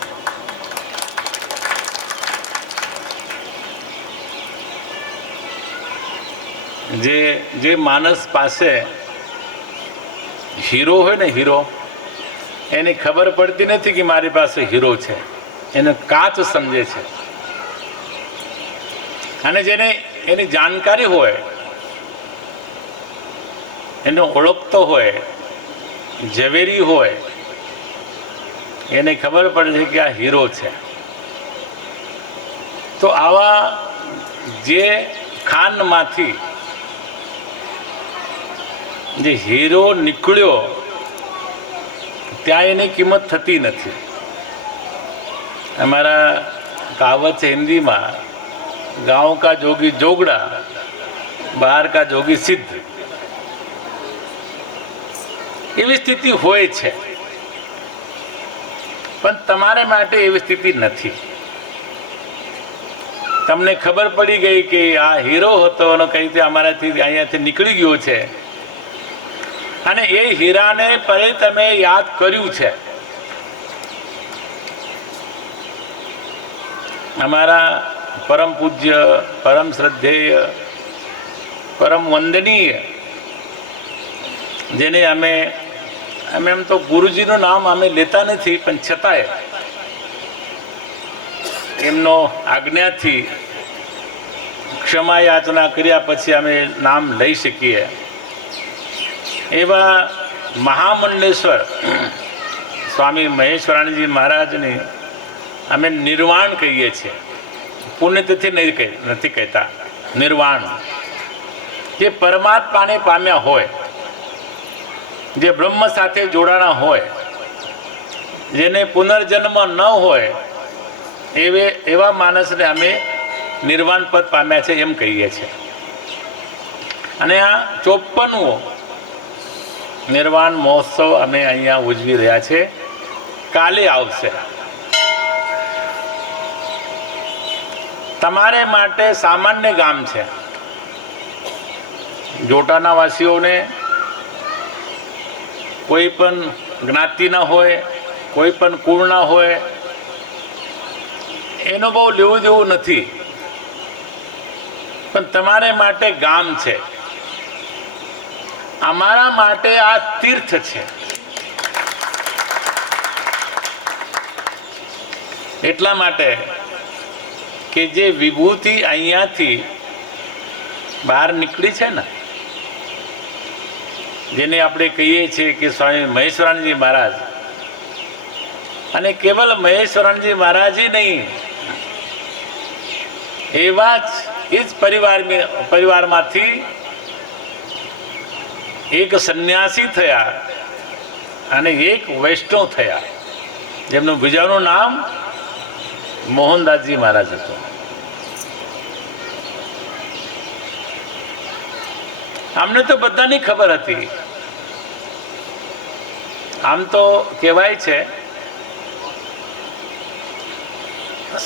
જે માણસ પાસે હીરો હોય ને, હીરો, એની ખબર પડતી નથી કે મારી પાસે હીરો છે, એને કાચ સમજે છે. અને જેને એની જાણકારી હોય, એને ઓળખતો હોય, ઝવેરી હોય, એને ખબર પડે છે કે આ હીરો છે. તો આવા જે ખાનમાંથી જે હીરો નીકળ્યો, ત્યાં એની કિંમત થતી નથી. हमारा कहावत है हिंदी में, गांव का जोगी जोगड़ा, બહાર કા જોગી સિદ્ધ. એવી સ્થિતિ હોય છે, પણ તમારે માટે એવી સ્થિતિ નથી. તમને ખબર પડી ગઈ કે આ હીરો હતો અને કઈ રીતે અમારાથી અહીંયાથી નીકળી ગયો છે, અને એ હીરાને પરે તમે યાદ કર્યું છે. हमारा परम पूज्य, परम श्रद्धेय, परम वंदनीय, जेने अमे एम तो गुरुजीનું નામ અમે લેતા નથી, પણ છતાંય એમનો આજ્ઞાથી ક્ષમા યાચના કર્યા પછી અમે નામ લઈ શકીએ એવા મહામંડલેશ્વર સ્વામી મહેશ્વરાનંદજી મહારાજની અમે નિર્વાણ કહીએ છીએ. પુણ્યતિથિ નથી કહેતા, નિર્વાણ. જે પરમાત્માને પામ્યા હોય, જે બ્રહ્મ સાથે જોડાણા હોય, જેને પુનર્જન્મ ન હોય, એવા માણસને અમે નિર્વાણ પદ પામ્યા છે એમ કહીએ છીએ. અને આ 54 નિર્વાણ મહોત્સવ અમે અહીંયા ઉજવી રહ્યા છે. કાલે આવશે. તમારે માટે સામાન્ય ગામ છે. જોટાના વાસીઓને કોઈ પણ જ્ઞાતિના હોય, કોઈ પણ કુળના હોય, એનું બહુ લેવું દેવું નથી, પણ તમારે માટે ગામ છે. અમારા માટે આ તીર્થ છે. એટલા માટે કે જે વિભૂતિ અહીંયાથી બહાર નીકળી છે ને, જેને આપણે કહીએ છીએ કે સ્વામી મહેશ્વરાનંદજી મહારાજ, અને કેવલ મહેશ્વરાનંદજી મહારાજ જ નહીં, એવા જ એ જ પરિવારમાંથી એક સંન્યાસી થયા અને એક વૈષ્ણવ થયા, જેમનું બીજાનું નામ મોહનદાસજી મહારાજ હતું. અમને તો બધાની ખબર હતી. આમ તો કહેવાય છે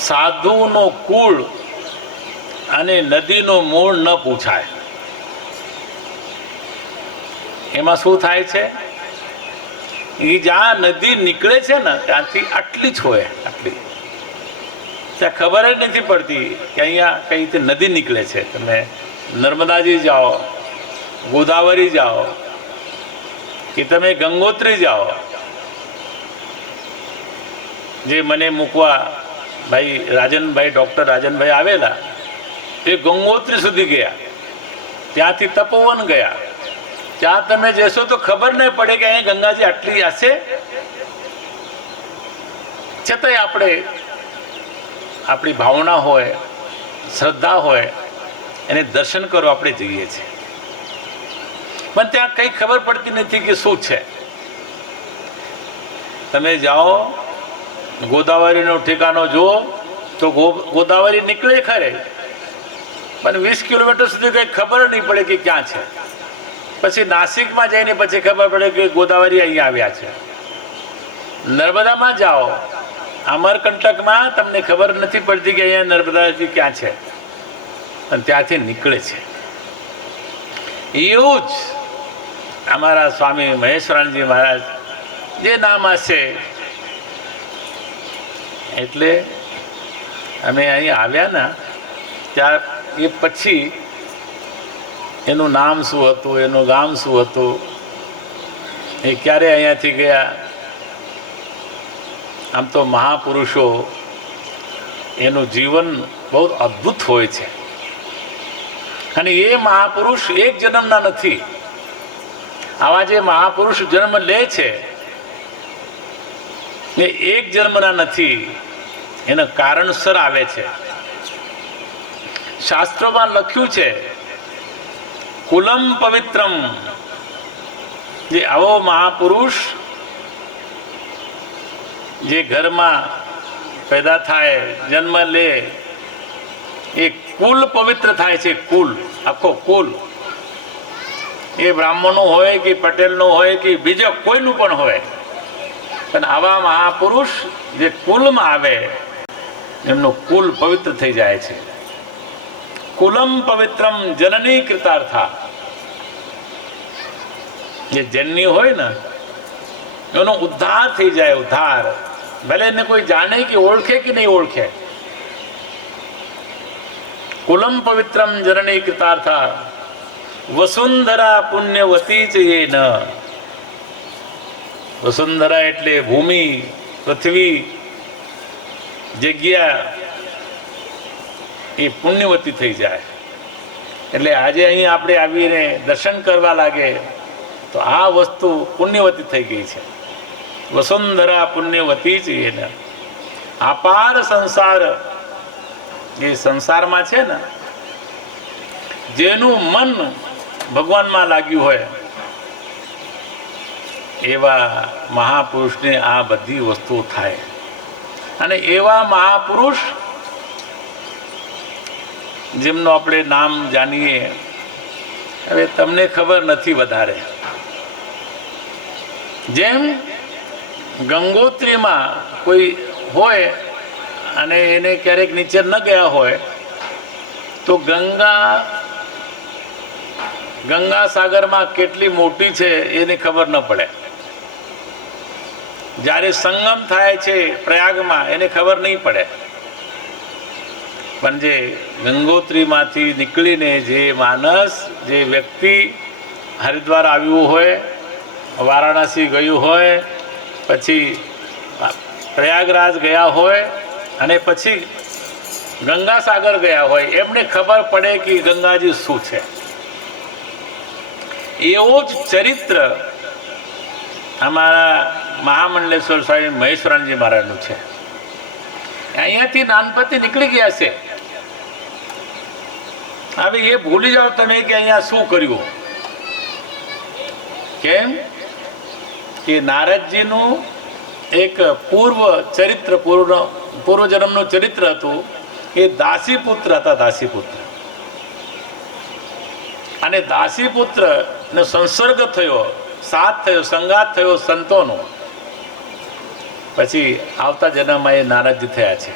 સાધુનો કુળ અને નદીનો મૂળ ન પૂછાય. એમાં શું થાય છે, એ જ્યાં નદી નીકળે છે ને ત્યાંથી આટલી જ હોય, આટલી. ત્યાં ખબર જ નથી પડતી કે અહીંયા કઈ રીતે નદી નીકળે છે. તમે નર્મદાજી જાઓ, ગોદાવરી જાઓ, કે તમે ગંગોત્રી જાઓ. જે મને મૂકવા ભાઈ રાજનભાઈ, ડૉક્ટર રાજનભાઈ આવેલા, એ ગંગોત્રી સુધી ગયા, ત્યાંથી તપોવન ગયા. ત્યાં તમે જશો તો ખબર નહીં પડે કે અહીંયા ગંગાજી આટલી હશે. છતાંય આપણે આપણી ભાવના હોય, શ્રદ્ધા હોય, એને દર્શન કરવા આપણે જઈએ છીએ. પણ ત્યાં કંઈ ખબર પડતી નથી કે શું છે. તમે જાઓ, ગોદાવરીનો ઠેકાનો જુઓ તો ગોદાવરી નીકળે ખરે, પણ 20 કિલોમીટર સુધી કંઈ ખબર નહીં પડે કે ક્યાં છે. પછી નાસિકમાં જઈને પછી ખબર પડે કે ગોદાવરી અહીંયા આવ્યા છે. નર્મદામાં જાઓ, અમરકંટકમાં તમને ખબર નથી પડતી કે અહીંયા નર્મદાજી ક્યાં છે, અને ત્યાંથી નીકળે છે. એવું જ અમારા સ્વામી મહેશ્વરાનંદજી મહારાજ જે નામ હશે, એટલે અમે અહીં આવ્યા ને ત્યાર એ પછી એનું નામ શું હતું, એનું ગામ શું હતું, એ ક્યારે અહીંયાથી ગયા. આમ તો મહાપુરુષો એનું જીવન બહુ અદ્ભુત હોય છે, અને એ મહાપુરુષ એક જન્મના નથી. આવા જે મહાપુરુષ જન્મ લે છે એ એક જન્મના નથી, એના કારણસર આવે છે. શાસ્ત્રોમાં લખ્યું છે કુલમ પવિત્રમ, જે આવો મહાપુરુષ જે ઘરમાં પેદા થાય, જન્મ લે, એ કુલ પવિત્ર થાય છે. કુલ, આખો કુલ, એ બ્રાહ્મણનો હોય કે પટેલનો હોય કે બીજા કોઈનું પણ હોય, પણ આવા મહાપુરુષ જે કુલમાં આવે એમનું કુલ પવિત્ર થઈ જાય છે. કુલમ પવિત્રમ જનની કૃતાર્થા. જે જનની હોય ને એનો ઉદ્ધાર થઈ જાય. ઉદ્ધાર ભલે એને કોઈ જાણે કે ઓળખે કે નહીં ઓળખે. કુલમ પવિત્રમ જનની કૃતાર્થા વસુંધરા પુણ્યવતી છે. એ ન વસુંધરા એટલે ભૂમિ, પૃથ્વી, જગ્યા, એ પુણ્યવતી થઈ જાય. એટલે આજે અહીં આપણે આવીને દર્શન કરવા લાગે તો આ વસ્તુ પુણ્યવતી થઈ ગઈ છે. વસુંધરા પુણ્યવતી છે. એને અપાર સંસાર, જે સંસારમાં છે ને, જેનું મન ભગવાનમાં લાગ્યું હોય એવા મહાપુરુષને આ બધી વસ્તુ થાય. અને એવા મહાપુરુષ જેમનું આપણે નામ જાણીએ, હવે તમને ખબર નથી વધારે, જેમ ગંગોત્રીમાં કોઈ હોય અને એને ક્યારેક નીચે ન ગયા હોય તો ગંગા સાગરમાં કેટલી મોટી છે એની ખબર ન પડે. જ્યારે સંગમ થાય છે પ્રયાગમાં એને ખબર નહીં પડે. પણ જે ગંગોત્રીમાંથી નીકળીને જે માણસ, જે વ્યક્તિ હરિદ્વાર આવ્યું હોય, વારાણસી ગયું હોય, પછી પ્રયાગરાજ ગયા હોય અને પછી ગંગા સાગર ગયા હોય, એમને ખબર પડે કે ગંગાજી શું છે. એવો જ ચરિત્ર અમારા મહામંડલેશ્વર સ્વામી મહેશ્વરાનંદજી મહારાજનું છે. અહીંયાથી નાનપણથી નીકળી ગયા છે. હવે એ ભૂલી જાઓ તમે કે અહીંયા શું કર્યું. કેમ કે નારદજીનું એક પૂર્વ ચરિત્ર, પૂર્વજન્મનું ચરિત્ર હતું. એ દાસીપુત્ર હતા, દાસીપુત્ર. અને દાસીપુત્રનો સંસર્ગ થયો, સાથ થયો, સંગાત થયો સંતોનો. પછી આવતા જન્મમાં એ નારદજી થયા છે.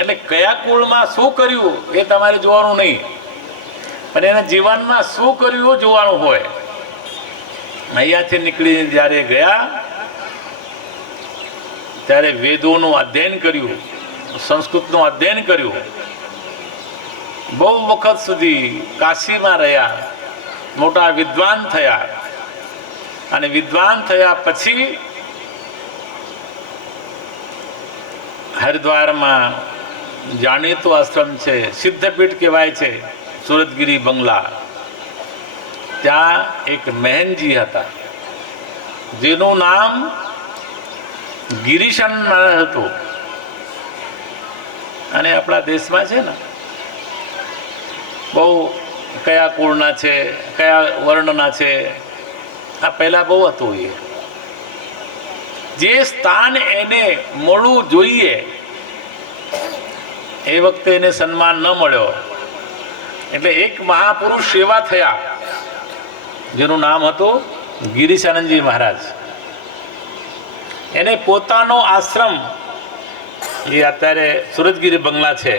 એટલે કયા કુળમાં શું કર્યું એ તમારે જોવાનું નહીં, પણ એના જીવનમાં શું કર્યું જોવાનું હોય. અહીંયાથી નીકળીને જ્યારે ગયા ત્યારે વેદોનું અધ્યયન કર્યું, સંસ્કૃતનું અધ્યયન કર્યું. બહુ વખત સુધી કાશીમાં રહ્યા, મોટા વિદ્વાન થયા. અને વિદ્વાન થયા પછી હરિદ્વારમાં જાણીતો આશ્રમ છે, સિદ્ધપીઠ કહેવાય છે, સુરતગીરી બંગલા. ત્યાં એક મહેનજી હતા જેનું નામ ગિરીશન હતું. અને આપણા દેશમાં છે ને બહુ કયા કુળના છે, કયા વર્ણના છે, આ પહેલાં બહુ હતું. જે સ્થાન એને મળવું જોઈએ એ વખતે એને સન્માન ન મળ્યો. એટલે એક મહાપુરુષ એવા થયા જેનું નામ હતું ગિરીશાનંદજી મહારાજ. એને પોતાનો આશ્રમ, એ અત્યારે સુરતગીરી બંગલા છે,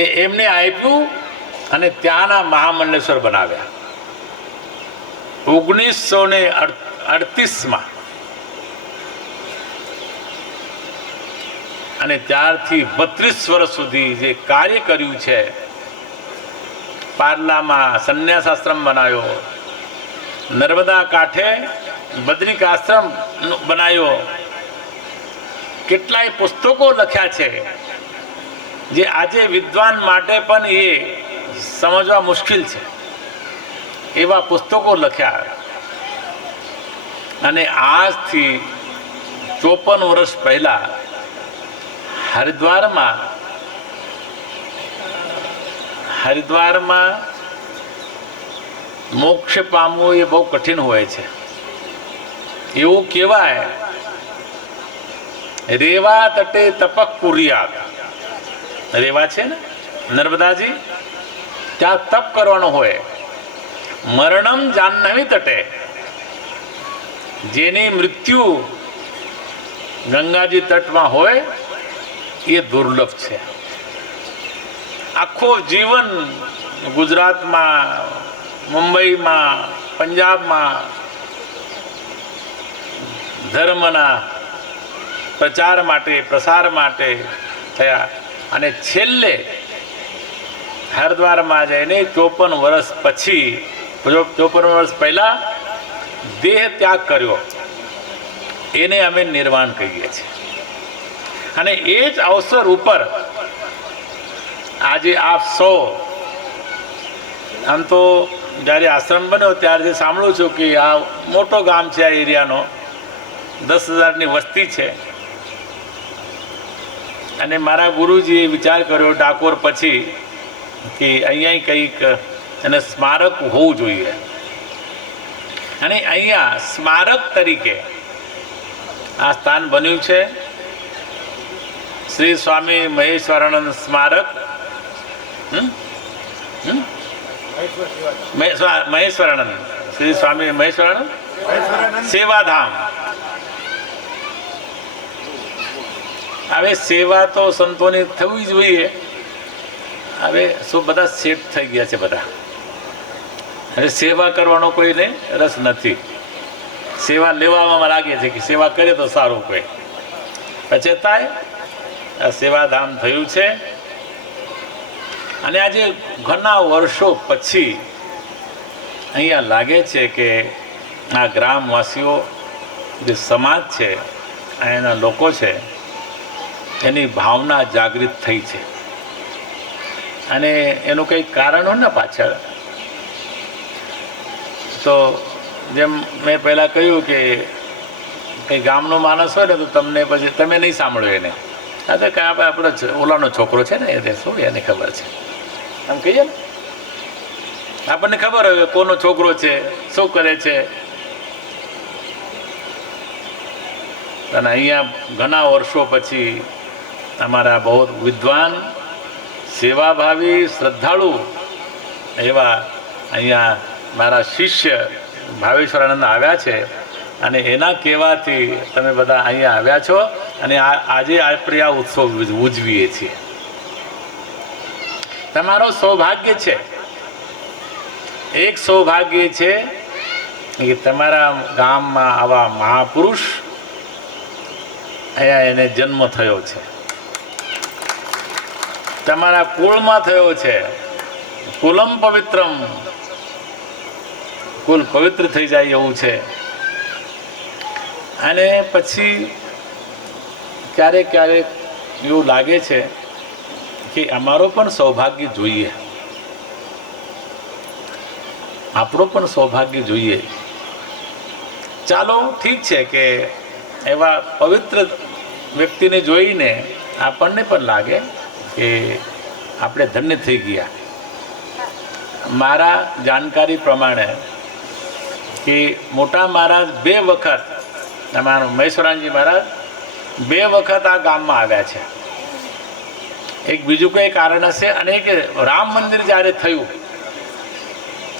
એ એમને આપ્યું અને ત્યાંના મહામંડલેશ્વર બનાવ્યા 1938માં. અને ત્યારથી 32 વર્ષ સુધી જે કાર્ય કર્યું છે, પાર્લામાં સંન્યાસ આશ્રમ બનાવ્યો, નર્મદા કાંઠે બદ્રિક આશ્રમ બનાવ્યો, કેટલાય પુસ્તકો લખ્યા છે જે આજે વિદ્વાન માટે પણ એ સમજવા મુશ્કેલ છે. એવા પુસ્તકો લખ્યા. અને આજથી 54 વર્ષ પહેલા હરિદ્વારમાં મોક્ષ પામવું એ બહુ કઠિન હોય છે. એવું કહેવાય, રેવા તટે તપક કુર્યાત. રેવા છે ને નર્મદાજી, ત્યાં તપ કરવાનો હોય. મરણમ જાહ્નવી તટે, જેની મૃત્યુ ગંગાજી તટમાં હોય એ દુર્લભ છે. આખો જીવન ગુજરાતમાં, મુંબઈમાં, પંજાબમાં ધર્મના પ્રચાર માટે, પ્રસાર માટે થયા. અને છેલ્લે હરિદ્વારમાં જઈને 54 વર્ષ પછી, 54 વર્ષ પહેલા દેહ ત્યાગ કર્યો. એને અમે નિર્વાણ કહીએ છીએ. અને એ જ અવસર ઉપર આજે આપ સૌ, આમ તો જ્યારે આશ્રમ બન્યો ત્યારથી સાંભળું છું કે આ મોટો ગામ છે, આ એરિયાનો 10,000ની વસ્તી છે. અને મારા ગુરુજીએ વિચાર કર્યો ડાકોર પછી કે અહીંયા કંઈક એને સ્મારક હોવું જોઈએ. અને અહીંયા સ્મારક તરીકે આ સ્થાન બન્યું છે, શ્રી સ્વામી મહેશ્વરાનંદ સ્મારક. મહેશ્વરાનંદ શ્રી સ્વામી મહેશ્વરાનંદ સેવાધામ. હવે સેવા તો સંતોની થવી જોઈએ. હવે શું બધા સેટ થઈ ગયા છે બધા. હવે સેવા કરવાનો કોઈને રસ નથી. સેવા લેવામાં લાગે છે કે સેવા કરે તો સારું કોઈ. છતાંય આ સેવાધામ થયું છે. અને આજે ઘણા વર્ષો પછી અહીંયા લાગે છે કે આ ગ્રામવાસીઓ જે સમાજ છે, અહીંયાના લોકો છે, એની ભાવના જાગૃત થઈ છે. અને એનું કંઈક કારણ હોય ને પાછળ, તો જેમ મેં પહેલાં કહ્યું કે કંઈ ગામનો માણસ હોય ને તો તમને પછી તમે નહીં સાંભળો એને. હા તો કાંઈ આપણો ઓલાનો છોકરો છે ને એને શું એને ખબર છે આમ કહીએ ને, આપણને ખબર હોય કોનો છોકરો છે, શું કરે છે. અને અહીંયા ઘણા વર્ષો પછી અમારા બહુ વિદ્વાન, સેવાભાવી, શ્રદ્ધાળુ એવા અહીંયા મારા શિષ્ય ભાવેશ્વરાનંદ આવ્યા છે. અને એના કહેવાથી તમે બધા અહીંયા આવ્યા છો. અને આજે આપણે આ ઉત્સવ ઉજવીએ છીએ. તમારો સૌભાગ્ય છે, એક સૌભાગ્ય છે કે તમારા ગામમાં આવા મહાપુરુષ અહીંયા એને જન્મ થયો છે, તમારા કુળમાં થયો છે. કુલમ પવિત્રમ, કુલ પવિત્ર થઈ જાય એવું છે. અને પછી ક્યારેક ક્યારેક એવું લાગે છે કે અમારો પણ સૌભાગ્ય જોઈએ, આપણો પણ સૌભાગ્ય જોઈએ. ચાલો ઠીક છે કે એવા પવિત્ર વ્યક્તિને જોઈને આપણને પણ લાગે કે આપણે ધન્ય થઈ ગયા. મારા જાણકારી પ્રમાણે કે મોટા મહારાજ 2 વખત, અમારા મહેશ્વરાનંદજી મહારાજ 2 વખત આ ગામમાં આવ્યા છે. એક બીજું કંઈ કારણ હશે. અને એક રામ મંદિર જ્યારે થયું,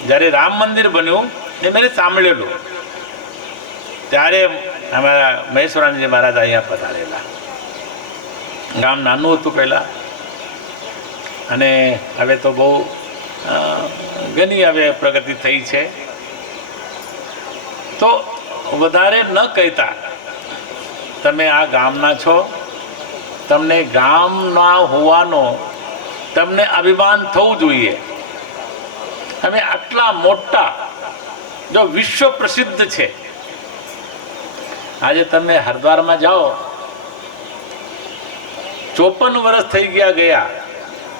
જ્યારે રામ મંદિર બન્યું એ મેં સાંભળેલું, ત્યારે અમારા મહેશ્વરાનંદજી મહારાજ અહીંયા પધારેલા. ગામ નાનું હતું પહેલાં, અને હવે તો બહુ ઘણી હવે પ્રગતિ થઈ છે. તો વધારે ન કહેતા, તમે આ ગામના છો, તમને ગામના હોવાનો તમને અભિમાન થવું જોઈએ. અમે આટલા મોટા, જો વિશ્વ પ્રસિદ્ધ છે. આજે તમે હરિદ્વારમાં જાઓ, 54 વર્ષ થઈ ગયા,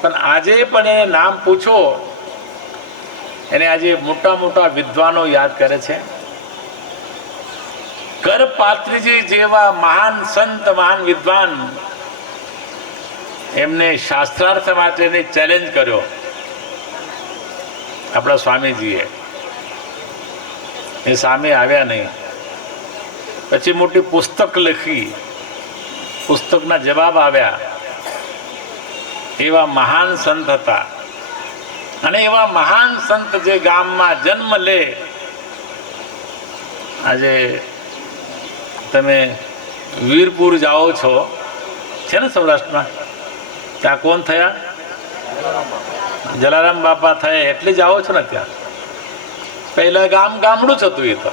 પણ આજે પણ એને નામ પૂછો, એને આજે મોટા મોટા વિદ્વાનો યાદ કરે છે. કરપાત્રીજી જેવા મહાન સંત, મહાન વિદ્વાન, એમને શાસ્ત્રાર્થ માટેની ચેલેન્જ કર્યો આપણા સ્વામીજીએ. એ સામે આવ્યા નહીં. પછી મોટી પુસ્તક લખી, પુસ્તકના જવાબ આવ્યા. એવા મહાન સંત હતા. અને એવા મહાન સંત જે ગામમાં જન્મ લે, આજે તમે વીરપુર જાઓ છો, છે ને સૌરાષ્ટ્રમાં, ત્યાં કોણ થયા? જલારામ બાપા થયા, એટલે જાઓ છો ને ત્યાં. પહેલા ગામડું જ હતું. એ તો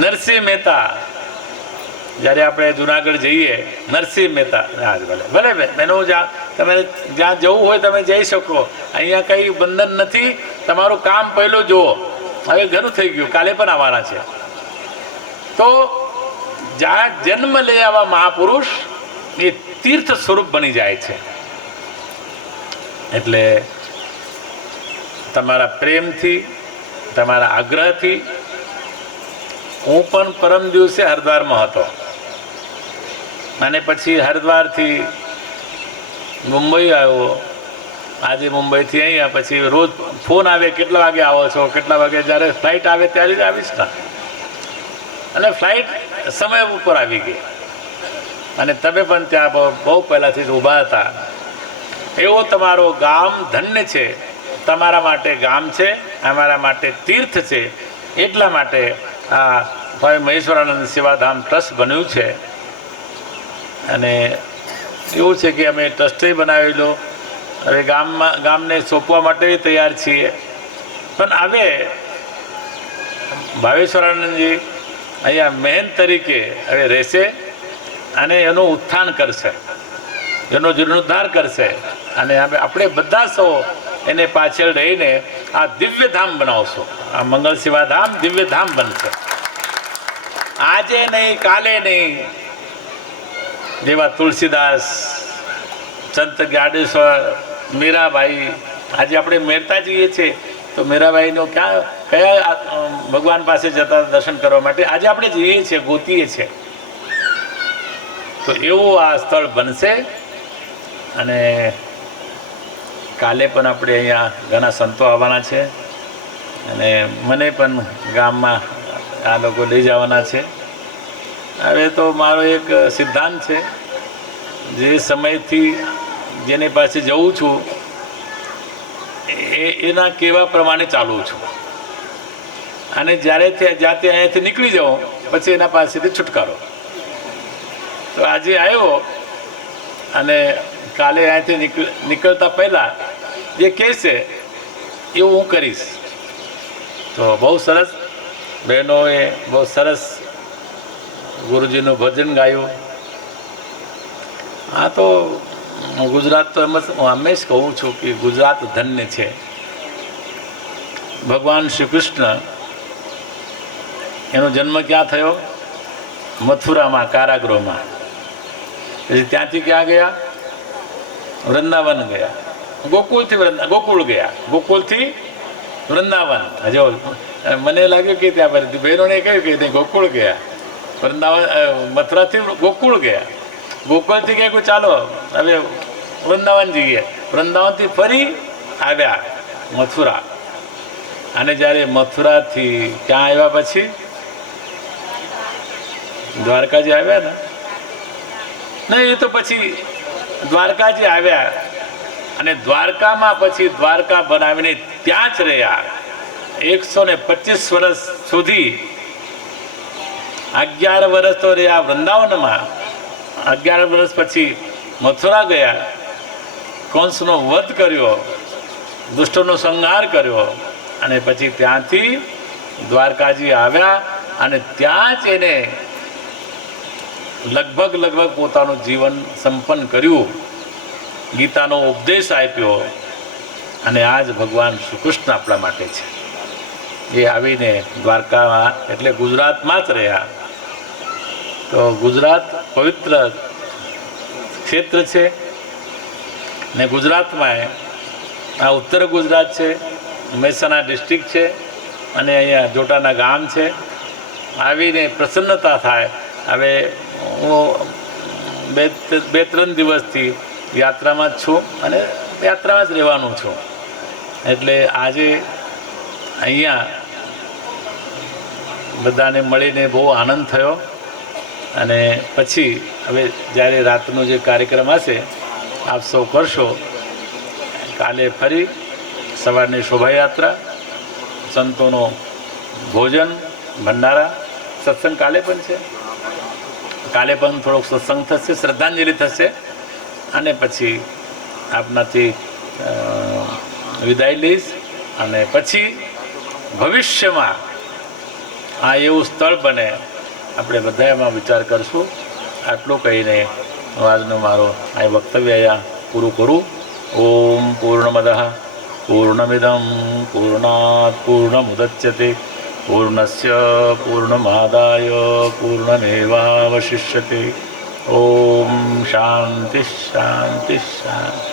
નરસિંહ મહેતા, જ્યારે આપણે જુનાગઢ જઈએ, નરસિંહ મહેતા, ભલે બહેનો તમે જ્યાં જવું હોય તમે જઈ શકો. અહીંયા કંઈ બંધન નથી. તમારું કામ પહેલું જુઓ. હવે ઘણું થઈ ગયું, કાલે પણ આવવાના છે. તો જ્યાં જન્મ લે આવા મહાપુરુષ એ તીર્થ સ્વરૂપ બની જાય છે. એટલે તમારા પ્રેમથી, તમારા આગ્રહથી, હું પણ પરમ દિવસે હરિદ્વારમાં હતો, અને પછી હરિદ્વારથી મુંબઈ આવ્યો. આજે મુંબઈથી અહીંયા પછી રોજ ફોન આવે, કેટલા વાગે આવો છો, કેટલા વાગે. જ્યારે ફ્લાઇટ આવે ત્યારે જ આવીશ ને. અને ફ્લાઇટ સમય ઉપર આવી ગઈ, અને તમે પણ ત્યાં બહુ પહેલાંથી જ ઊભા હતા. એવો તમારો ગામ ધન્ય છે તમારા માટે ગામ છે, અમારા માટે તીર્થ છે, એટલા માટે આ સ્વામી મહેશ્વરાનંદ સેવાધામ ટ્રસ્ટ બન્યું છે. અને એવું છે કે અમે ટ્રસ્ટે બનાવેલો, હવે ગામને સોંપવા માટે તૈયાર છીએ. પણ હવે ભાવેશ્વરાનંદજી અહીંયા મહેન તરીકે હવે રહેશે અને એનું ઉત્થાન કરશે, એનો જીર્ણોદ્ધાર કરશે. અને આપણે બધા સૌ એને પાછળ રહીને આ દિવ્ય ધામ બનાવશો. આ મંગળ સેવાધામ દિવ્ય ધામ બનશે. આજે નહીં, કાલે નહીં. જેવા તુલસીદાસ, સંત જ્ઞાનેશ્વર, મીરાબાઈ, આજે આપણે મેરતા જઈએ છીએ તો મીરાબાઈનો કયા ભગવાન પાસે જતા દર્શન કરવા માટે આજે આપણે જઈએ છીએ, ગોતીએ છીએ. તો એવું આ સ્થળ બનશે. અને કાલે પણ આપણે અહીંયા ઘણા સંતો આવવાના છે અને મને પણ ગામમાં આ લોકો લઈ જવાના છે. હવે તો મારો એક સિદ્ધાંત છે, જે સમયથી જેની પાસે જઉં છું એના કહેવા પ્રમાણે ચાલું છું. અને જ્યારે જાતે અહીંયાથી નીકળી જાઉં પછી એના પાસેથી છુટકારો. તો આજે આવ્યો અને કાલે અહીંયાથી નીકળતા પહેલાં જે કહેશે એવું હું કરીશ. તો બહુ સરસ બહેનોએ બહુ સરસ ગુરુજીનું ભજન ગાયું. આ તો ગુજરાત તો એમ જ હું હંમેશ કહું છું કે ગુજરાત ધન્ય છે. ભગવાન શ્રી કૃષ્ણ એનો જન્મ ક્યાં થયો? મથુરામાં, કારાગૃહમાં. પછી ત્યાંથી ક્યાં ગયા? વૃંદાવન ગયા. ગોકુળ ગયા. ગોકુળથી વૃંદાવન. હજો મને લાગ્યું કે ત્યાં ફરીથી બહેનોને કહ્યું કે ત્યાં ગોકુળ ગયા. વૃંદાવન, મથુરાથી ગોકુળ ગયા. ગોકુળથી કહે કે ચાલો હવે વૃંદાવન જઈએ. વૃંદાવનથી ફરી આવ્યા મથુરા. અને જ્યારે મથુરાથી ક્યાં આવ્યા પછી? દ્વારકાજી આવ્યા ને? નહીં, એ તો પછી દ્વારકાજી આવ્યા અને દ્વારકામાં પછી દ્વારકા બનાવીને ત્યાં જ રહ્યા 125 વર્ષ સુધી. 11 વર્ષ તો રહ્યા વૃંદાવનમાં. 11 વર્ષ પછી મથુરા ગયા, કંસનો વધ કર્યો, દુષ્ટોનો સંહાર કર્યો અને પછી ત્યાંથી દ્વારકાજી આવ્યા અને ત્યાં જ એને લગભગ પોતાનું જીવન સંપન્ન કર્યું, ગીતાનો ઉપદેશ આપ્યો. અને આજ ભગવાન શ્રી કૃષ્ણ આપણા માટે છે. એ આવીને દ્વારકામાં એટલે ગુજરાતમાં જ રહ્યા. તો ગુજરાત પવિત્ર ક્ષેત્ર છે ને ગુજરાતમાં આ ઉત્તર ગુજરાત છે, મહેસાણા ડિસ્ટ્રિક્ટ છે અને અહીંયા જોટાના ગામ છે. આવીને પ્રસન્નતા થાય. હવે હું 2-3 દિવસથી યાત્રામાં જ છું અને યાત્રામાં જ રહેવાનું છું. એટલે આજે અહીંયા બધાને મળીને બહુ આનંદ થયો. અને પછી હવે જ્યારે રાતનો જે કાર્યક્રમ હશે આપ સૌ કરશો. કાલે ફરી સવારની શોભાયાત્રા, સંતોનો ભોજન, ભંડારા, સત્સંગ કાલે પણ છે. કાલે પણ થોડોક સત્સંગ થશે, શ્રદ્ધાંજલિ થશે અને પછી આપનાથી વિદાય લઈશ. અને પછી ભવિષ્યમાં આ એવું સ્થળ બને આપણે બધા એમાં વિચાર કરશું. આટલું કહીને હું આજનું મારું આ વક્તવ્ય અહીંયા પૂરું કરું. ઓમ પૂર્ણમદઃ પૂર્ણમિદં પૂર્ણાત પૂર્ણમુદચ્યતે પૂર્ણસ્ય પૂર્ણમાદાય પૂર્ણમેવાવશિષ્યતે. ઓમ શાંતિ શાંતિ શાંતિ.